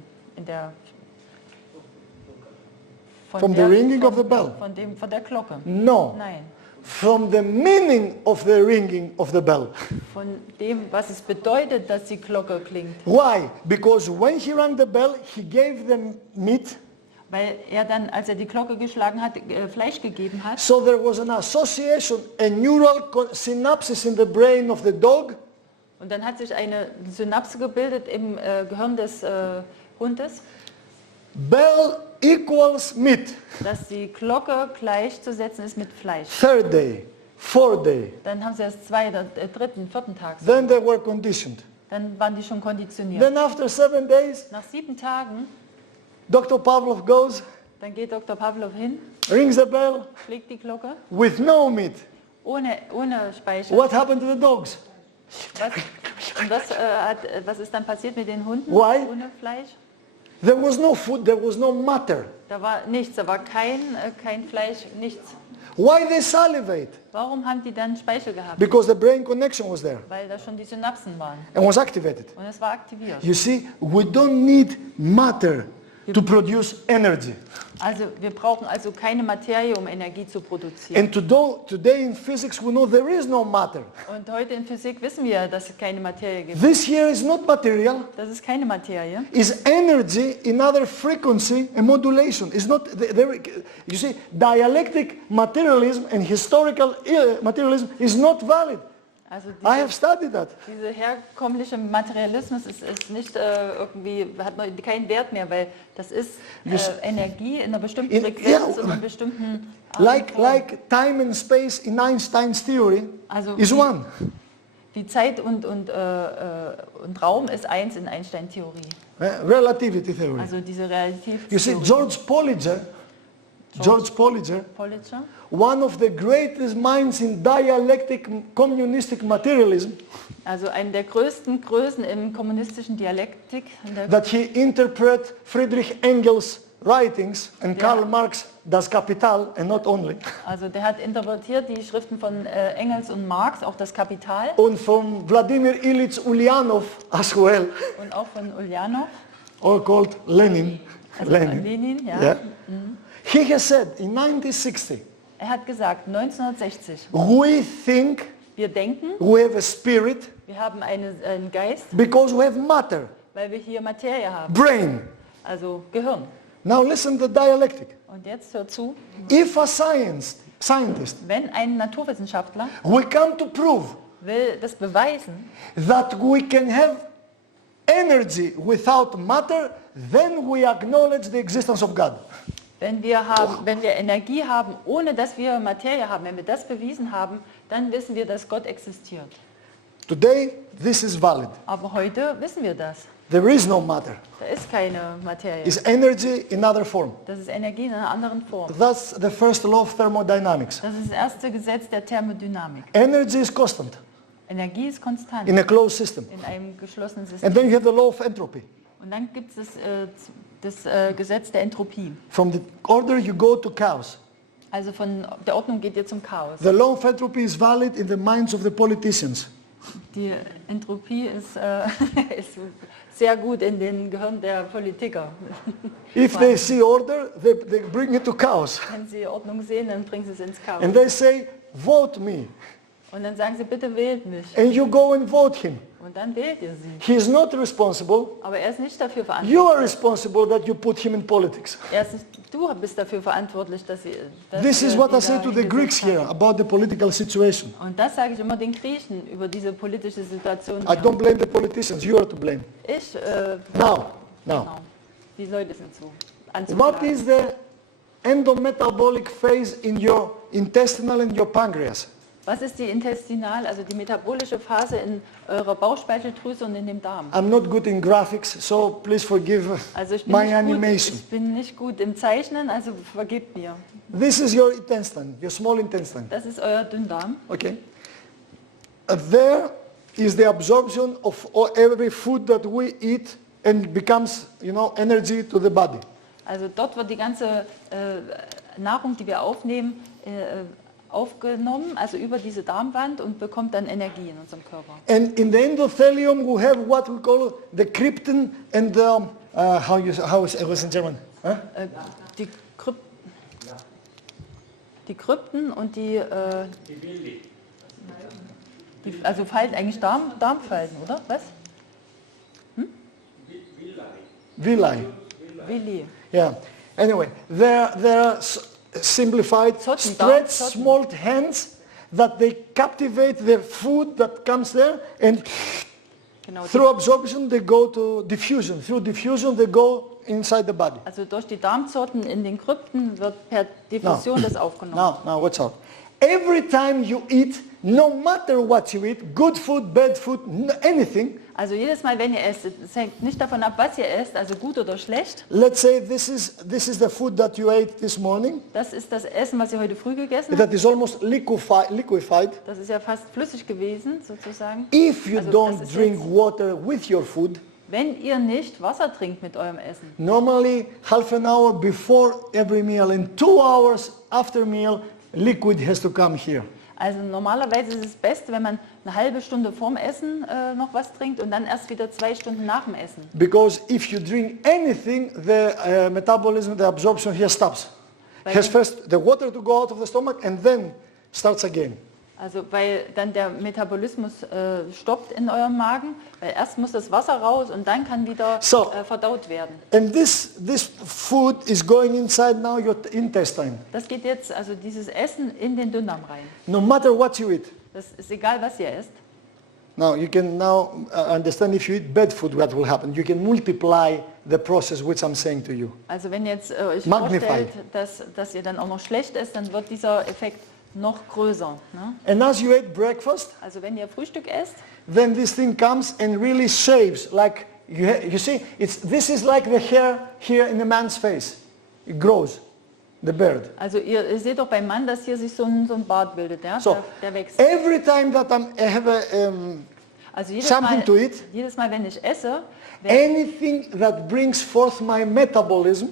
From the ringing of the bell? Von der Glocke? No. Nein. From the meaning of the ringing of the bell. Von dem, was es bedeutet, dass die Glocke klingt. Why? Because when he rang the bell, he gave them meat. Weil er dann, als er die Glocke geschlagen hat, Fleisch gegeben hat. So there was an association, a neural synapses in the brain of the dog. Und dann hat sich eine Synapse gebildet im Gehirn des Hundes, Bell equals meat. dass die Glocke gleichzusetzen ist mit Fleisch. Third day, fourth day. Dann haben sie das dritten, vierten Tag. Then they were conditioned. Dann waren die schon konditioniert. Then after 7 days, Nach 7 Tagen, Dr. Pavlov goes, dann geht Dr. Pavlov hin, rings the bell schlägt die Glocke, with no meat. ohne Speichel. What happened to the dogs? Was ist dann passiert mit den Hunden Why? ohne Fleisch? There was no food, there was no matter. Da war nichts, da war kein Fleisch, nichts. Why they salivate? Warum haben die dann Speichel gehabt? Because the brain connection was there Weil da schon die Synapsen waren and was activated. und es war aktiviert. You see, we don't need matter to produce energy. Also wir brauchen also keine Materie, um Energie zu produzieren. And today in physics we know there is no matter. Und heute in Physik wissen wir, dass es keine Materie gibt. This here is not material. Das ist keine Materie. Is energy in other frequency and modulation. It's not you see, dialectic materialism and historical materialism is not valid. Also I have studied that. diese herkömmliche Materialismus ist nicht irgendwie, hat keinen Wert mehr, weil das ist Energie in einer bestimmten Frequenz und in einer bestimmten Art und Form. Like time and space in Einstein's theory Also is one. Die Zeit und Raum ist eins in Einstein-Theorie. Relativity theory. Also diese You see, Relativitätstheorie. George Pollinger, Pollinger, one of the greatest minds in dialectic communistic materialism, also eine der größten Größen im kommunistischen Dialektik, that he interpret Friedrich Engels' writings and Karl Marx Das Kapital and not only. also der hat interpretiert die Schriften von Engels und Marx, auch das Kapital And from Vladimir Ilyich Ulyanov as well, und auch von Ulyanov, or called Lenin. also von Lenin, ja. Yeah. He has said in 1960, Er hat gesagt, 1960, we think wir denken, we have a spirit wir haben einen Geist, because we have matter, weil wir hier Materie haben, brain. also Gehirn. Now listen to dialectic. Und jetzt hör zu, If a scientist wenn ein Naturwissenschaftler we come to prove will das beweisen, that we can have energy without matter, then we acknowledge the existence of God. wenn wir Energie haben, ohne dass wir Materie haben, wenn wir das bewiesen haben, dann wissen wir, dass Gott existiert. Today, this is valid. Aber heute wissen wir das. There is no matter. Da ist keine Materie. It's energy in other form. Das ist Energie in einer anderen Form. That's the first law of thermodynamics. Das ist das erste Gesetz der Thermodynamik. Energy is constant Energie ist konstant in a closed system. in einem geschlossenen And System. then you have the law of entropy. Und dann gibt es das Gesetz der Entropie. From the order you go to chaos. Also von der Ordnung geht ihr zum Chaos. The law of entropy is valid in the minds of the politicians. Die Entropie ist, ist sehr gut in den Gehirn der Politiker. If they see order, they bring it to chaos. Wenn sie Ordnung sehen, dann bringen sie es ins Chaos. And they say, vote me. Und dann sagen sie, bitte wählt mich. And you go and vote him. Und dann wählt ihr sie. He is not responsible. Aber er ist nicht dafür You are verantwortlich. responsible that you put him in politics. Du bist dafür verantwortlich, dass sie... Dass This ihr is what die I say da to the Greeks hingesetzt here about the political situation. habt. Und das sage ich immer den Griechen über diese politische Situation. I don't blame the politicians, you are to blame. Ich, Now, genau. Die Leute sind so what anzuklagen. is the endometabolic phase in your intestinal and your pancreas? Was ist die intestinal, also die metabolische Phase in eurer Bauchspeicheldrüse und in dem Darm? I'm not good in graphics, so please forgive Also ich my bin, animation. ich bin nicht gut im Zeichnen, also vergebt mir. This is your intestine, your small intestine. Das ist euer Dünndarm. Okay. There is the absorption of every food that we eat and becomes, energy to the body. Also dort wird die ganze Nahrung, die wir aufnehmen, aufgenommen, also über diese Darmwand und bekommt dann Energie in unserem Körper. And in the endothelium we have what we call the crypton and the, how is it in German? Huh? Die, die Krypten und die also Falten, eigentlich Darmfalten, oder? Was? Villi. Villi. Yeah. Anyway, there are simplified, Zotten, stretched Zotten. small hands that they captivate the food that comes there, and Genau, through absorption they go to diffusion. Through diffusion they go inside the body. also durch die Darmzotten in den Krypten wird per Diffusion das aufgenommen. Now watch out. Every time you eat, no matter what you eat, good food, bad food, anything, Also jedes Mal, wenn ihr esst, es hängt nicht davon ab, was ihr esst, also gut oder schlecht. let's say this is the food that you ate this morning, Das ist das Essen, was ihr heute früh gegessen habt. that is almost liquefied. Das ist ja fast flüssig gewesen, sozusagen. If you Also don't das ist drink jetzt- water with your food, Wenn ihr nicht Wasser trinkt mit eurem Essen, normally half an hour before every meal and 2 hours after meal, liquid has to come here. also normalerweise ist es best, wenn man eine halbe Stunde vorm Essen noch was trinkt und dann erst wieder 2 Stunden nach dem Essen. Because if you drink anything, the metabolism, the absorption here stops. Weil Has wenn- first the water to go out of the stomach and then starts again. Also weil dann der Metabolismus stoppt in eurem Magen, weil erst muss das Wasser raus und dann kann wieder So. verdaut werden. And this food is going inside now your intestine. Das geht jetzt, also dieses Essen in den Dünndarm rein. No matter what you eat. Das ist egal, was ihr esst. Now you can now understand if you eat bad food what will happen. You can multiply the process which I'm saying to you. Also wenn ihr jetzt euch Magnified. vorstellt, dass ihr dann auch noch schlecht esst, dann wird dieser Effekt noch größer. Ne? And as you ate breakfast, Also wenn ihr Frühstück esst, then this thing comes and really shapes like you see this is like the hair here in a man's face. It grows, the beard. also ihr seht doch beim Mann, dass hier sich so ein Bart bildet, ja? So der wächst. every time that I have Also something to eat, jedes Mal, wenn ich esse, wenn anything that brings forth my metabolism,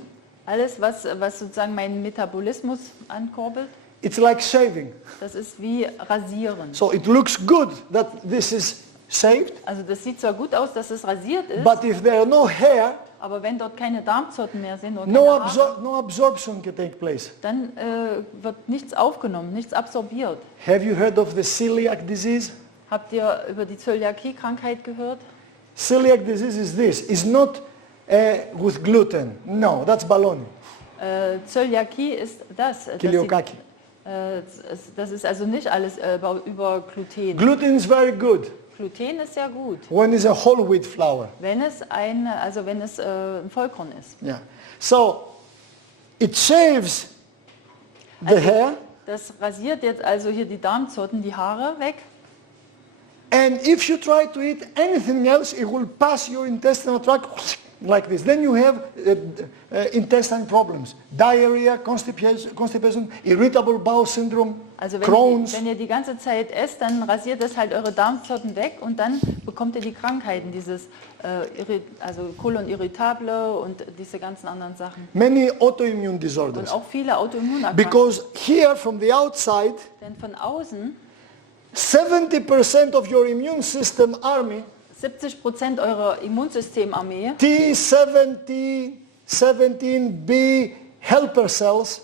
alles, was sozusagen meinen Metabolismus ankurbelt, it's like shaving. das ist wie Rasieren. So it looks good that this is shaved, Also das sieht zwar gut aus, dass es rasiert ist, but if there are no hair, aber wenn dort keine Darmzotten mehr sind oder no, keine Haare, no absorption can take place. dann wird nichts aufgenommen, nichts absorbiert. Have you heard of the celiac disease? Habt ihr über die Zöliakie-Krankheit gehört? Celiac disease is this. It's not with gluten. No, that's baloney. Zöliakie ist das. Kiliokaki. Das ist also nicht alles über Gluten. Gluten is very good Gluten ist sehr gut, when it's a whole wheat flour. wenn es ein Vollkorn ist. Yeah. So it shaves the hair, Das rasiert jetzt also hier die Darmzotten, die Haare weg. and if you try to eat anything else, it will pass your intestinal tract like this. Then you have intestine problems, diarrhea, constipation, irritable bowel syndrome, Also Crohn's. wenn ihr die ganze Zeit esst, dann rasiert das halt eure Darmzotten weg und dann bekommt ihr die Krankheiten, dieses also Kolon irritable und diese ganzen anderen Sachen. Many autoimmune Und disorders. auch viele Autoimmunerkrankungen. Because here from the outside, Denn von außen 70% of your immune system army, 70% eurer Immunsystemarmee, T17B helper cells,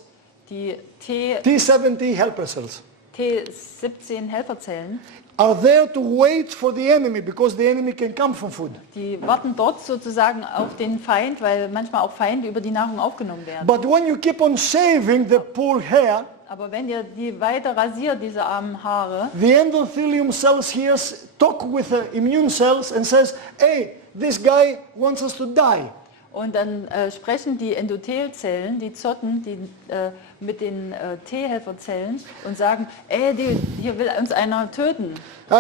die T17 helper cells, T17 Helferzellen, are there to wait for the enemy because the enemy can come from food. die warten dort sozusagen auf den Feind, weil manchmal auch Feinde über die Nahrung aufgenommen werden. But when you keep on shaving the poor hair, Aber wenn ihr die weiter rasiert, diese armen Haare, the endothelium cells here talk with the immune cells and says, hey, this guy wants us to die. und dann sprechen die Endothelzellen, die Zotten, mit den T-Helferzellen und sagen, hier will uns einer töten.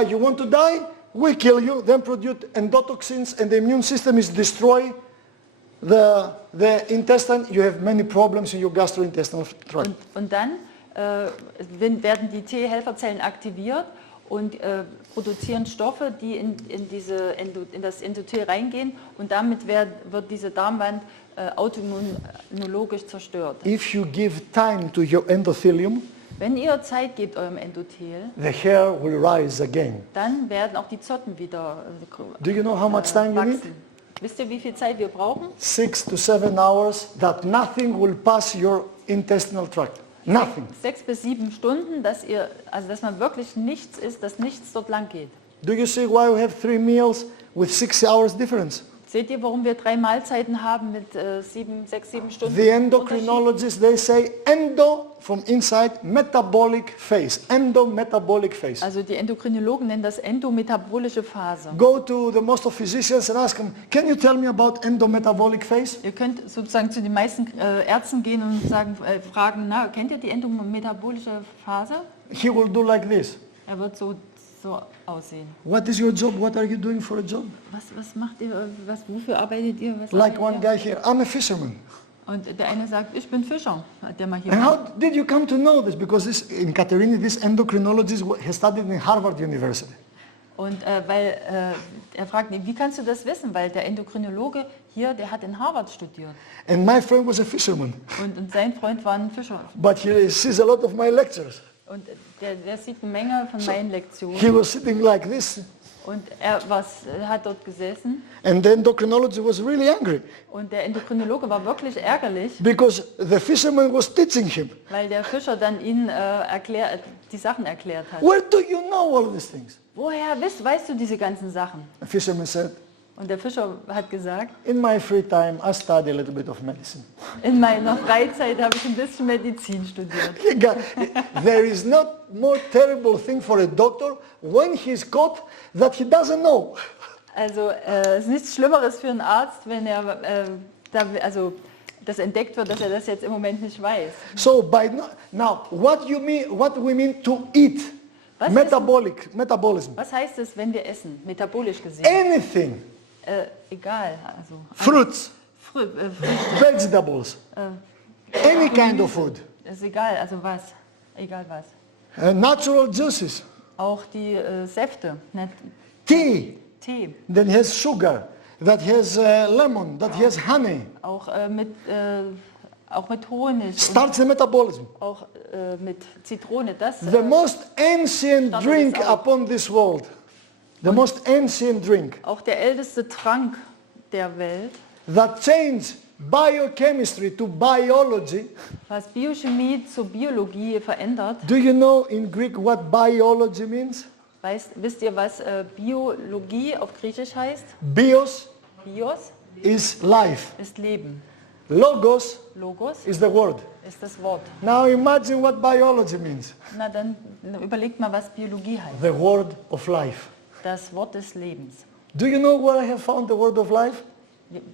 You want to die? We kill you, then produce endotoxins and the immune system is destroy the intestine. You have many problems in your gastrointestinal tract. Und dann werden die T-Helferzellen aktiviert und produzieren Stoffe, die in das Endothel reingehen und damit wird diese Darmwand autoimmunologisch zerstört. If you give time to your endothelium, Wenn ihr Zeit gebt eurem Endothel, the hair will rise again. dann werden auch die Zotten wieder Do you know how much time you need? wachsen. Wisst ihr, wie viel Zeit wir brauchen? 6 to 7 hours that nothing will pass your intestinal tract. Nothing. 6 bis 7 Stunden, dass man wirklich nichts isst, dass nichts dort lang geht. Do you see why we have 3 meals with 6 hours difference? Seht ihr, warum wir 3 Mahlzeiten haben mit 6, 7 Stunden? The endocrinologists, they say endo from inside metabolic phase. Endometabolic phase. Also die Endokrinologen nennen das endometabolische Phase. Go to the most of physicians and ask them, can you tell me about endometabolic phase? Ihr könnt sozusagen zu den meisten Ärzten gehen und fragen, kennt ihr die endometabolische Phase? He will do like this. Er wird so aussehen. What is your job? What are you doing for a job? Was macht ihr? Wofür arbeitet ihr? Like one guy here, I'm a fisherman. Und der eine sagt, ich bin Fischer, der mal hier And war. how did you come to know this? Because in Katerini, this endocrinologist has studied in Harvard University. Und weil er fragt, wie kannst du das wissen? Weil der Endokrinologe hier, der hat in Harvard studiert. And my friend was a fisherman. Und sein Freund war ein Fischer. But he sees a lot of my lectures. Und der sieht eine Menge von meinen Lektionen. He was sitting like this. Und er hat dort gesessen. And the endocrinologist was really angry. Und der Endokrinologe war wirklich ärgerlich, Because the fisherman was teaching him. weil der Fischer dann ihnen die Sachen erklärt hat. Where do you know all these things? Woher weißt du diese ganzen Sachen? The fisherman said, Und der Fischer hat gesagt, in my free time, I study a little bit of medicine. in meiner Freizeit habe ich ein bisschen Medizin studiert. There is not more terrible thing for a doctor when he's caught that he doesn't know. Also es ist nichts Schlimmeres für einen Arzt, wenn das entdeckt wird, dass er das jetzt im Moment nicht weiß. So now, what we mean to eat? Metabolism. Was heißt es, wenn wir essen, metabolisch gesehen? Anything. Egal, also Fruits, Früchte, vegetables, any kind of food. ist egal, also was, egal was. Natural juices, Auch die Säfte, tea, Tee, that has sugar, that has lemon, that has honey. auch mit Honig, Starts the metabolism. auch mit Zitrone. Das The most ancient drink upon this world. The most ancient drink auch der älteste Trank der Welt, that changed biochemistry to biology. was Biochemie zur Biologie verändert. Do you know in Greek what biology means? Wisst ihr, was Biologie auf Griechisch heißt? Bios Bios is life. ist Leben. Logos Logos is the word. ist das Wort. Now imagine what biology means. Na dann überlegt mal, was Biologie heißt. The word of life. Das Wort des Lebens. Do you know where I have found the word of life?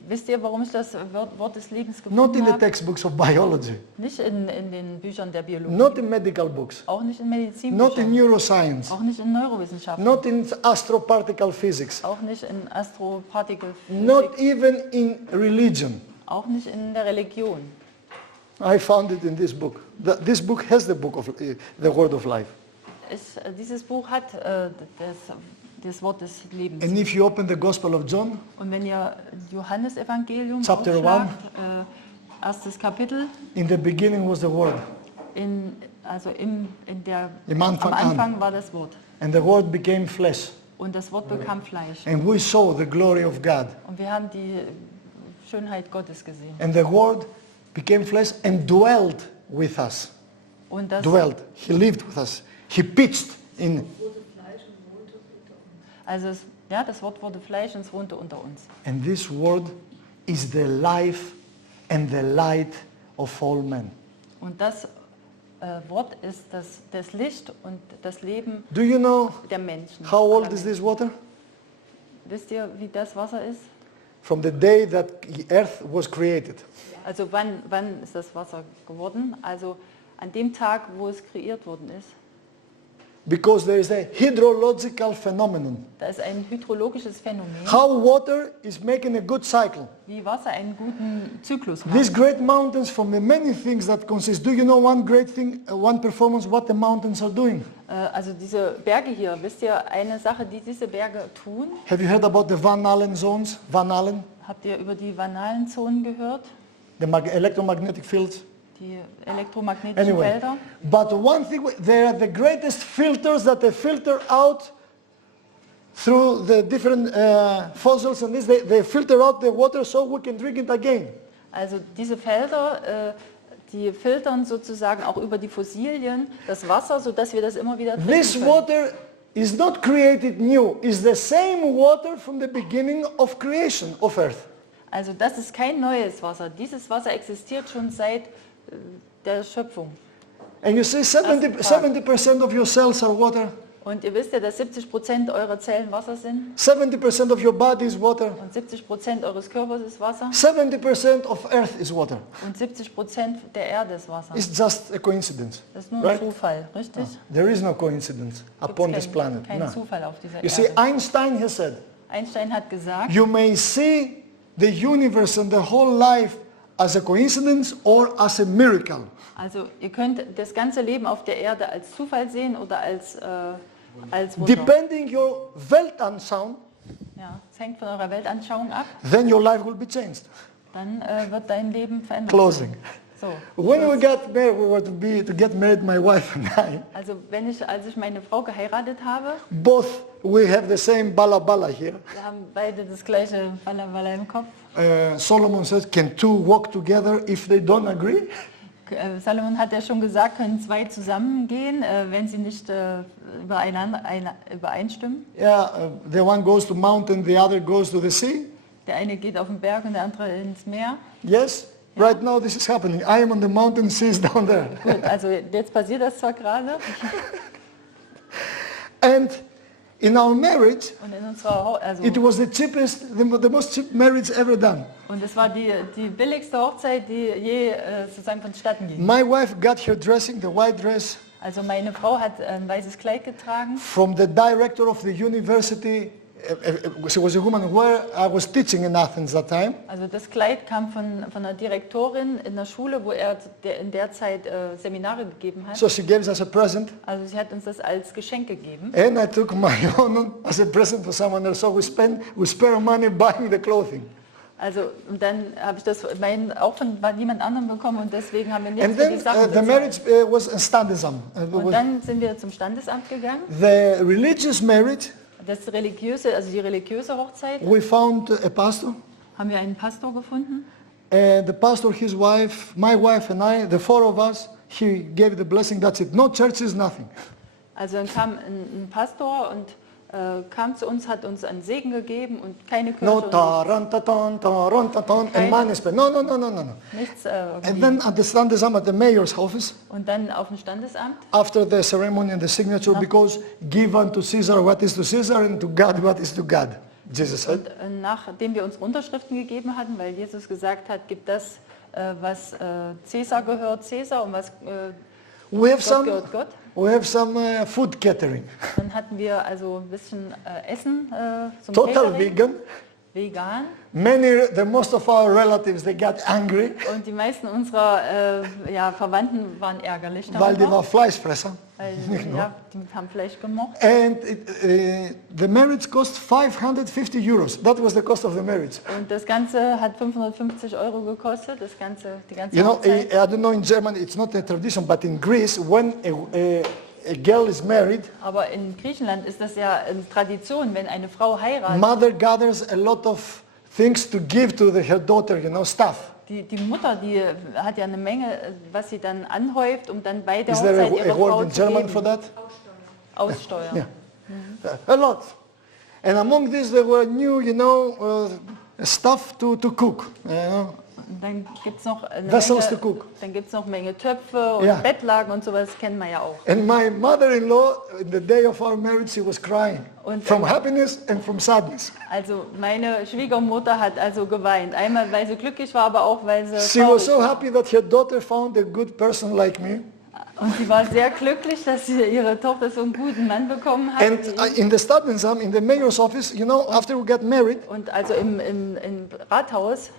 Wisst ihr, warum ich das Wort des Lebens Not in gefunden the habe? textbooks of biology. Nicht in den Büchern der Biologie. Not in medical books. Auch nicht in Not in Medizinbüchern. neuroscience. Auch nicht in Neurowissenschaften. Not in astroparticle physics. Auch nicht in Astropartikel. Not even in religion. Auch nicht in der Religion. I found it in this book. This book has the book of the word of life. Dieses Buch hat das Wort des Lebens. And if you open the Gospel of John, Und wenn ihr Johannesevangelium Chapter aufschlagt, erstes Kapitel, in the beginning was the word. am Im Anfang Anfang war das Wort. And the Word became flesh. Und das Wort bekam Fleisch. And we saw the glory of God. Und wir haben die Schönheit Gottes gesehen. And the Word became flesh and dwelt with us. Und das, Dwelt. He lived with us. He pitched in. also ja, das Wort wurde Fleisch und es wohnte unter uns. And this Word is the life and the light of all men. Und das Wort ist das Licht und das Leben Do you know der Menschen. how old aller is Menschen. this water? Wisst ihr, wie das Wasser ist? From the day that the earth was created. Also wann ist das Wasser geworden? Also an dem Tag, wo es kreiert worden ist. Because there is a hydrological phenomenon. Da ist ein hydrologisches Phänomen, How water is making a good cycle. wie Wasser einen guten Zyklus These macht. great mountains, from the many things that consist. Do you know one great thing, one performance, what the mountains are doing? Also diese Berge hier, wisst ihr, eine Sache, die diese Berge tun, Have you heard about the Van Allen zones? Van Allen, habt ihr über die vanalen Zonen gehört? the electromagnetic fields. Die elektromagnetischen Anyway, Felder. but one thing, they are the greatest filters that they filter out through the different fossils and this. They filter out the water so we can drink it again. Also diese Felder, die filtern sozusagen auch über die Fossilien das Wasser, sodass wir das immer wieder trinken This können. water is not created new. It's the same water from the beginning of creation of earth. Also das ist kein neues Wasser. Dieses Wasser existiert schon seit der Schöpfung. And you see 70% of your cells are water. Und ihr wisst ja, dass 70% eurer Zellen Wasser sind 70% of your body is water. und 70% eures Körpers ist Wasser 70% of earth is water. und 70% der Erde ist Wasser. It's just a coincidence. Das ist nur Right? ein Zufall, richtig? There is no coincidence upon this planet. Kein No. Zufall auf dieser You see, Erde. Einstein has said, Einstein hat gesagt, you may see the universe and the whole life as a coincidence or as a miracle. also ihr könnt das ganze Leben auf der Erde als Zufall sehen oder als Wunder. Depending your Weltanschauung, Ja, es hängt von eurer Weltanschauung ab, then your life will be changed. dann wird dein Leben verändert. Closing. So. When we got married, we were to get married, my wife and I. Also als ich meine Frau geheiratet habe, Both we have the same bala bala here. wir haben beide das gleiche Walla im Kopf. Solomon says, can two walk together if they don't agree? Salomon hat ja schon gesagt, können zwei zusammengehen, wenn sie nicht übereinstimmen. Yeah, the one goes to mountain, the other goes to the sea. Der eine geht auf den Berg und der andere ins Meer. Yes, right now this is happening. I am on the mountain, she is down there. Gut, also jetzt passiert das zwar gerade And in our marriage, und in unserer it was the cheapest, the most cheap marriage ever done. und es war die billigste Hochzeit, die je sozusagen vonstatten ging. My wife got her dressing, the white dress, Also meine Frau hat ein weißes Kleid getragen from the director of the university. She was a woman where I was teaching in Athens that time. Also das Kleid kam von einer Direktorin in der Schule, wo er in der Zeit Seminare gegeben hat. So she gave us as a present. Also sie hat uns das als Geschenk gegeben. And I took my own as a present for someone else. So we spare money buying the clothing. Also und dann habe ich das auch von jemand anderem bekommen und deswegen haben wir nichts And für die then Sachen the bezahlt. marriage was a standism. Und dann sind wir zum Standesamt gegangen. The religious marriage, Das religiöse, also die religiöse Hochzeit, we found a pastor. haben wir einen Pastor gefunden. And the pastor, his wife, my wife and I, the four of us, he gave the blessing, that's it. No churches, nothing. Also dann kam ein Pastor und kam zu uns, hat uns einen Segen gegeben und keine Kirche No und taran-ta-tan, and money spent. No. nichts. And then at the standism at the mayor's office, Und dann auf dem Standesamt. after the ceremony and the signature, because give unto Caesar what is to Caesar and to God what is to God, Jesus said. Und nachdem wir unsere Unterschriften gegeben hatten, weil Jesus gesagt hat, gibt das, was Cäsar gehört, Cäsar und was We have Gott gehört, Gott. We have some food catering. Dann hatten wir also ein bisschen Essen zum Total Catering, vegan. vegan. Most of our relatives, they got angry, Und die meisten unserer Verwandten waren ärgerlich weil die darüber, war Fleischfresser. weil die haben Fleisch gemocht. And the marriage cost 550 euros. That was the cost of the marriage. Und das Ganze hat 550 € gekostet, die ganze You know, Hochzeit. I don't know in Germany, it's not a tradition, but in Greece, when a girl is married, Aber in Griechenland ist das ja eine Tradition, wenn eine Frau heiratet. mother gathers a lot of things to give to her daughter, stuff. Die Mutter, die hat ja eine Menge, was sie dann anhäuft, um dann bei der Is there Hochzeit ihrer a word Frau in zu German geben. for that? Aussteuern. Yeah. A lot. And among these there were new, stuff to cook. Und dann gibt es noch eine Vessels Menge, to cook. dann gibt's noch eine Menge Töpfe und Ja. Bettlaken und sowas, kennen wir ja auch. And my mother-in-law, in the day of our marriage, she was crying Und, from happiness and from sadness. Also meine Schwiegermutter hat also geweint. Einmal, weil sie glücklich war, aber auch, weil sie She was traurig so war. happy that her daughter found a good person like me. Und sie war sehr glücklich, dass sie ihre Tochter so einen guten Mann bekommen hat. And wie ich. in the Stadensam, in the mayor's office, after we got married, Und also im Rathaus,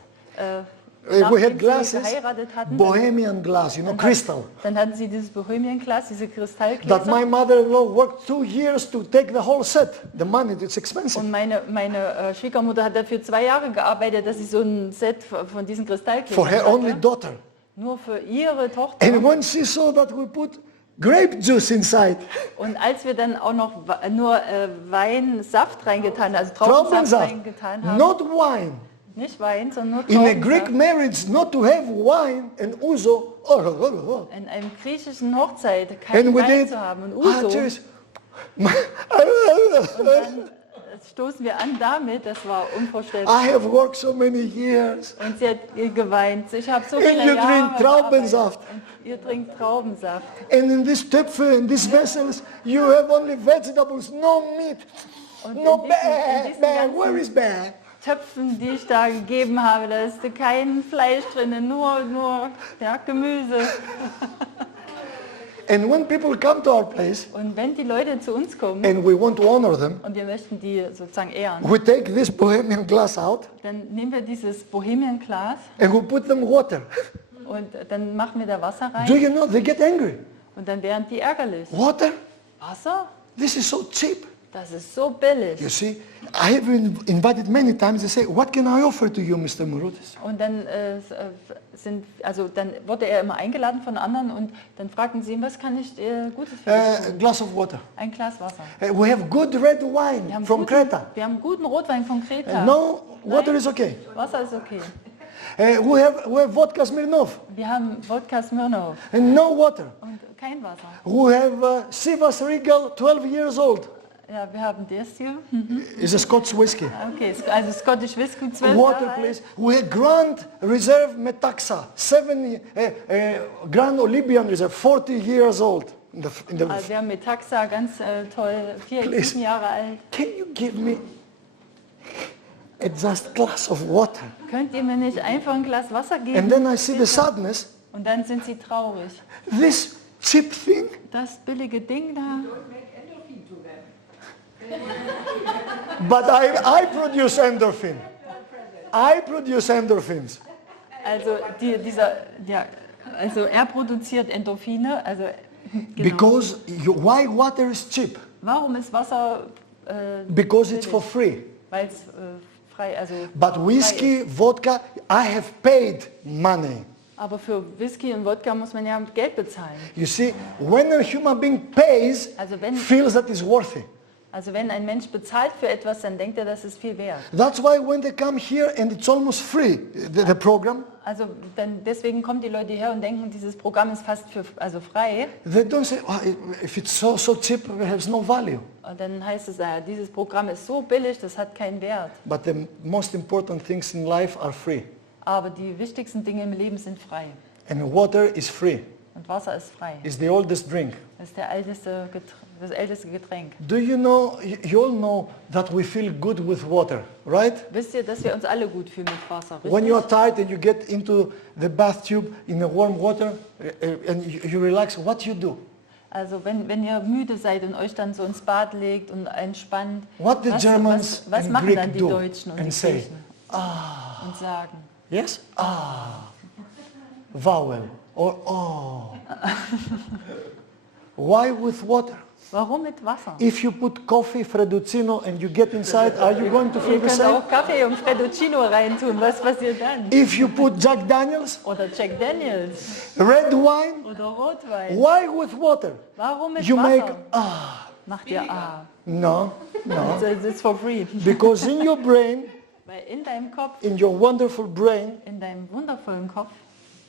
we nachdem had sie glasses, geheiratet hatten, Bohemian glass, crystal. dann hatten sie dieses Bohemian-Glas, diese That Kristallgläser. my mother-in-law worked 2 years to take the whole set. The money, it's expensive. Und meine Schwiegermutter hat dafür 2 Jahre gearbeitet, dass sie so ein Set von diesen Kristallgläsern For her only hatte. daughter. Nur für ihre Tochter. And when she saw that we put grape juice inside, Und als wir dann auch noch nur Weinsaft reingetan, also Traubensaft Traubensaft, reingetan haben, not wine. nicht Wein, sondern nur In a Greek Traubensaft. marriage, not to have wine and ouzo. In einem griechischen Hochzeit keinen And we Wein did. zu haben und Uso. cheers. Stoßen wir an damit, das war unvorstellbar. I have worked so many years. Und sie hat geweint. Ich habe so And viele you Jahre drink Traubensaft. gearbeitet. Und ihr trinkt Traubensaft. And in this töpfe, in these vessels, you have only vegetables, no meat. Und No in bear, diesen bear, ganzen where is bear? Töpfen, die ich da gegeben habe, da ist kein Fleisch drin, nur ja, Gemüse. And when people come to our place Und wenn die Leute zu uns kommen and we want to honor them, und wir möchten die sozusagen ehren, we take this Bohemian glass out dann nehmen wir dieses Bohemian-Glas and we put them water. und dann machen wir da Wasser Do rein you know, they get angry. und dann werden die ärgerlich. Water? Wasser? This is so cheap. Das ist so billig. You see, I have been invited many times. They say, what can I offer to you, Mr. Mouroutis? Und dann dann wurde er immer eingeladen von anderen und dann fragten sie ihn, was kann ich Gutes für dich A tun? glass of water. Ein Glas Wasser. We have good red wine from Creta. Wir haben guten Rotwein von Kreta. No, water Nein, is okay. Wasser ist okay. We have vodka Smirnov Wir haben Wodka Smirnoff and no water. und kein Wasser. We have Sivas Regal, 12 years old. Ja, wir haben das hier. It's a Scotch whiskey. Okay, also Scottish Whisky, 12 Water, Jahre alt. please. We have Grand Reserve Metaxa, Grand Olympian Reserve, 40 years old. Also wir haben Metaxa, ganz toll, 7 Jahre alt. Can you give me a just glass of water? Könnt ihr mir nicht einfach ein Glas Wasser And geben? then I see the sadness. Und dann sind sie traurig. This cheap thing, Das billige Ding da. but I produce endorphin. I produce endorphins. Also also er produziert Endorphine. Also genau. Because why water is cheap? Warum ist Wasser? Because it's for free. Weil es frei, also But frei whiskey, ist. vodka, I have paid money. Aber für Whisky und Wodka muss man ja Geld bezahlen. You see, when a human being pays, Also wenn- feels that it's worthy. Also wenn ein Mensch bezahlt für etwas, dann denkt er, das ist viel wert. That's why when they come here and it's almost free, the program, Also deswegen kommen die Leute her und denken, dieses Programm ist fast frei. they don't say, oh, if it's so cheap, it has no value. Und dann heißt es, dieses Programm ist so billig, das hat keinen Wert. But the most important things in life are free. Aber die wichtigsten Dinge im Leben sind frei. And water is free. Und Wasser ist frei. It's the oldest drink. Das ist das älteste Getränk. Do you know, you all know that we feel good with water, right? Wisst ihr, dass wir uns alle gut fühlen mit Wasser, When you are richtig? tired and you get into the bathtub in the warm water and you relax, what you do? Also wenn ihr müde seid und euch dann so ins Bad legt und entspannt, What the Germans was and machen Greek dann die do Deutschen und and die say, Griechen? Und sagen, yes? Ah. Vowel or oh. Why with water? Warum mit Wasser? If you put coffee, Fredduzzino, and you get inside, are you going to feel Ihr the könnt same? auch Kaffee und Fredduccino reintun. Was passiert dann? If you put Jack Daniels, Oder Jack Daniels red wine, oder Rotwein. why with water? Warum mit You make, Wasser? Macht ihr no, It's for free. because in your brain, Weil in deinem Kopf, in your wonderful brain, in deinem wundervollen Kopf,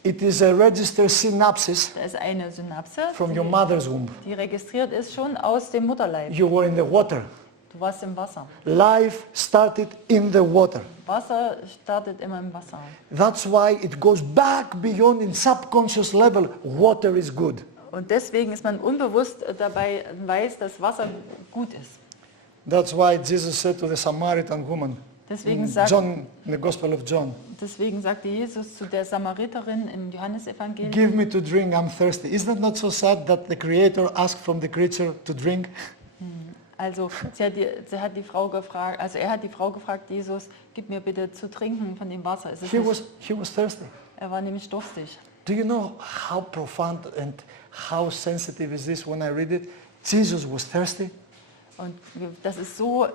it is a registered synapses da ist eine Synapse, from your mother's womb. die registriert ist schon aus dem Mutterleib. You were in the water. Du warst im Wasser. Life started in the water. Wasser startet immer im Wasser. That's why it goes back beyond in subconscious level. Water is good. Und deswegen ist man unbewusst dabei, weiß, dass Wasser gut ist. That's why Jesus said to the Samaritan woman Deswegen, in the Gospel of John, deswegen sagte Jesus zu der Samariterin im Johannesevangelium, give me to drink, I'm thirsty. Is that not so sad that the Creator asked from the creature to drink? also er hat die Frau gefragt, Jesus, gib mir bitte zu trinken von dem Wasser. Es ist He nicht, was thirsty. er war nämlich durstig. Do you know how profound and how sensitive is this when I read it? Jesus was thirsty. Und das ist so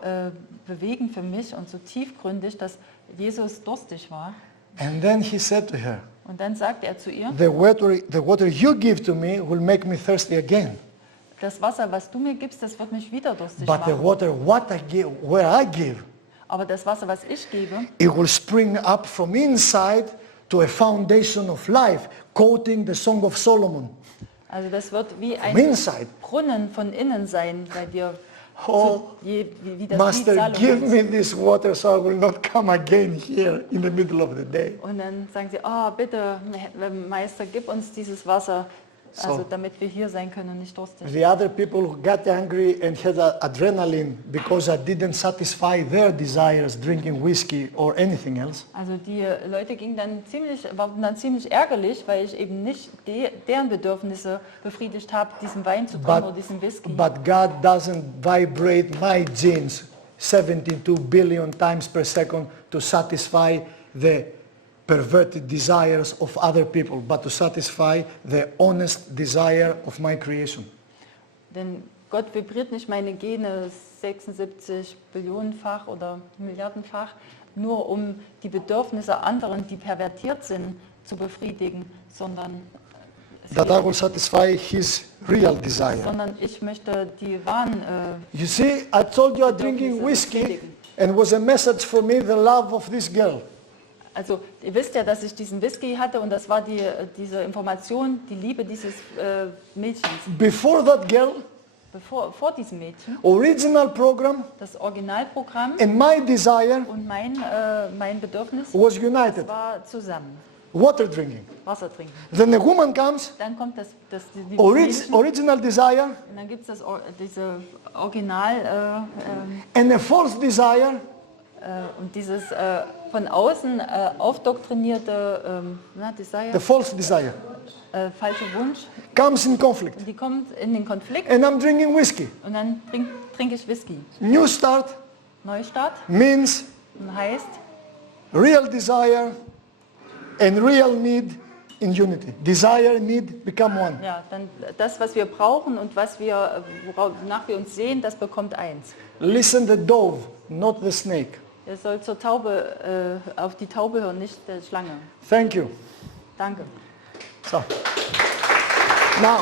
bewegend für mich und so tiefgründig, dass Jesus durstig war. And then he said to her, Und dann sagte er zu ihr, the water you give to me will make me thirsty again. das Wasser, was du mir gibst, das wird mich wieder durstig But the machen. water where I give, Aber das Wasser, was ich gebe, it will spring up from inside to a foundation of life, quoting the Song of Solomon. also das wird wie From ein inside. Brunnen von innen sein, bei dir. Oh, Wie das Master, Lied give Salomons. me this water so I will not come again here in the middle of the day. Und dann sagen sie, oh bitte, Meister, gib uns dieses Wasser, also So. damit wir hier sein können und nicht durstig. The other people who got angry and had adrenaline because I didn't satisfy their desires drinking whiskey or anything else. Also die Leute waren dann ziemlich ärgerlich, weil ich eben nicht deren Bedürfnisse befriedigt habe, diesen Wein zu trinken oder diesen Whisky. But God doesn't vibrate my genes 72 billion times per second to satisfy the perverted desires of other people, but to satisfy the honest desire of my creation. Denn Gott vibriert nicht meine Gene 76 Billionenfach oder Milliardenfach, nur um die Bedürfnisse anderen, die pervertiert sind, zu befriedigen, sondern That I will satisfy his real desire. ich möchte die wahren You see, I told you I'm drinking whiskey and was a message for me, the love of this girl. Also ihr wisst ja, dass ich diesen Whisky hatte und das war diese Information, die Liebe dieses Mädchens. Before that girl, Vor diesem Mädchen, original program das Originalprogramm and my desire und mein Bedürfnis was united. war zusammen. Water drinking. Wasser trinken. Then a woman comes, Dann kommt die Mädchen, original desire und dann gibt es diese Original and a false desire und dieses von außen aufdoktrinierte Desire, the false desire falsche Wunsch. comes in conflict. Und die kommt in den Konflikt And I'm drinking whiskey. und dann trinke ich Whisky. New start Neustart means und heißt real desire and real need in unity. Desire and need become one. ja, dann das, was wir brauchen und wonach wir uns sehen, das bekommt eins. Listen the dove, not the snake. Ihr sollt zur Taube, auf die Taube hören, nicht der Schlange. Thank you. Danke. So, now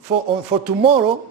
for tomorrow,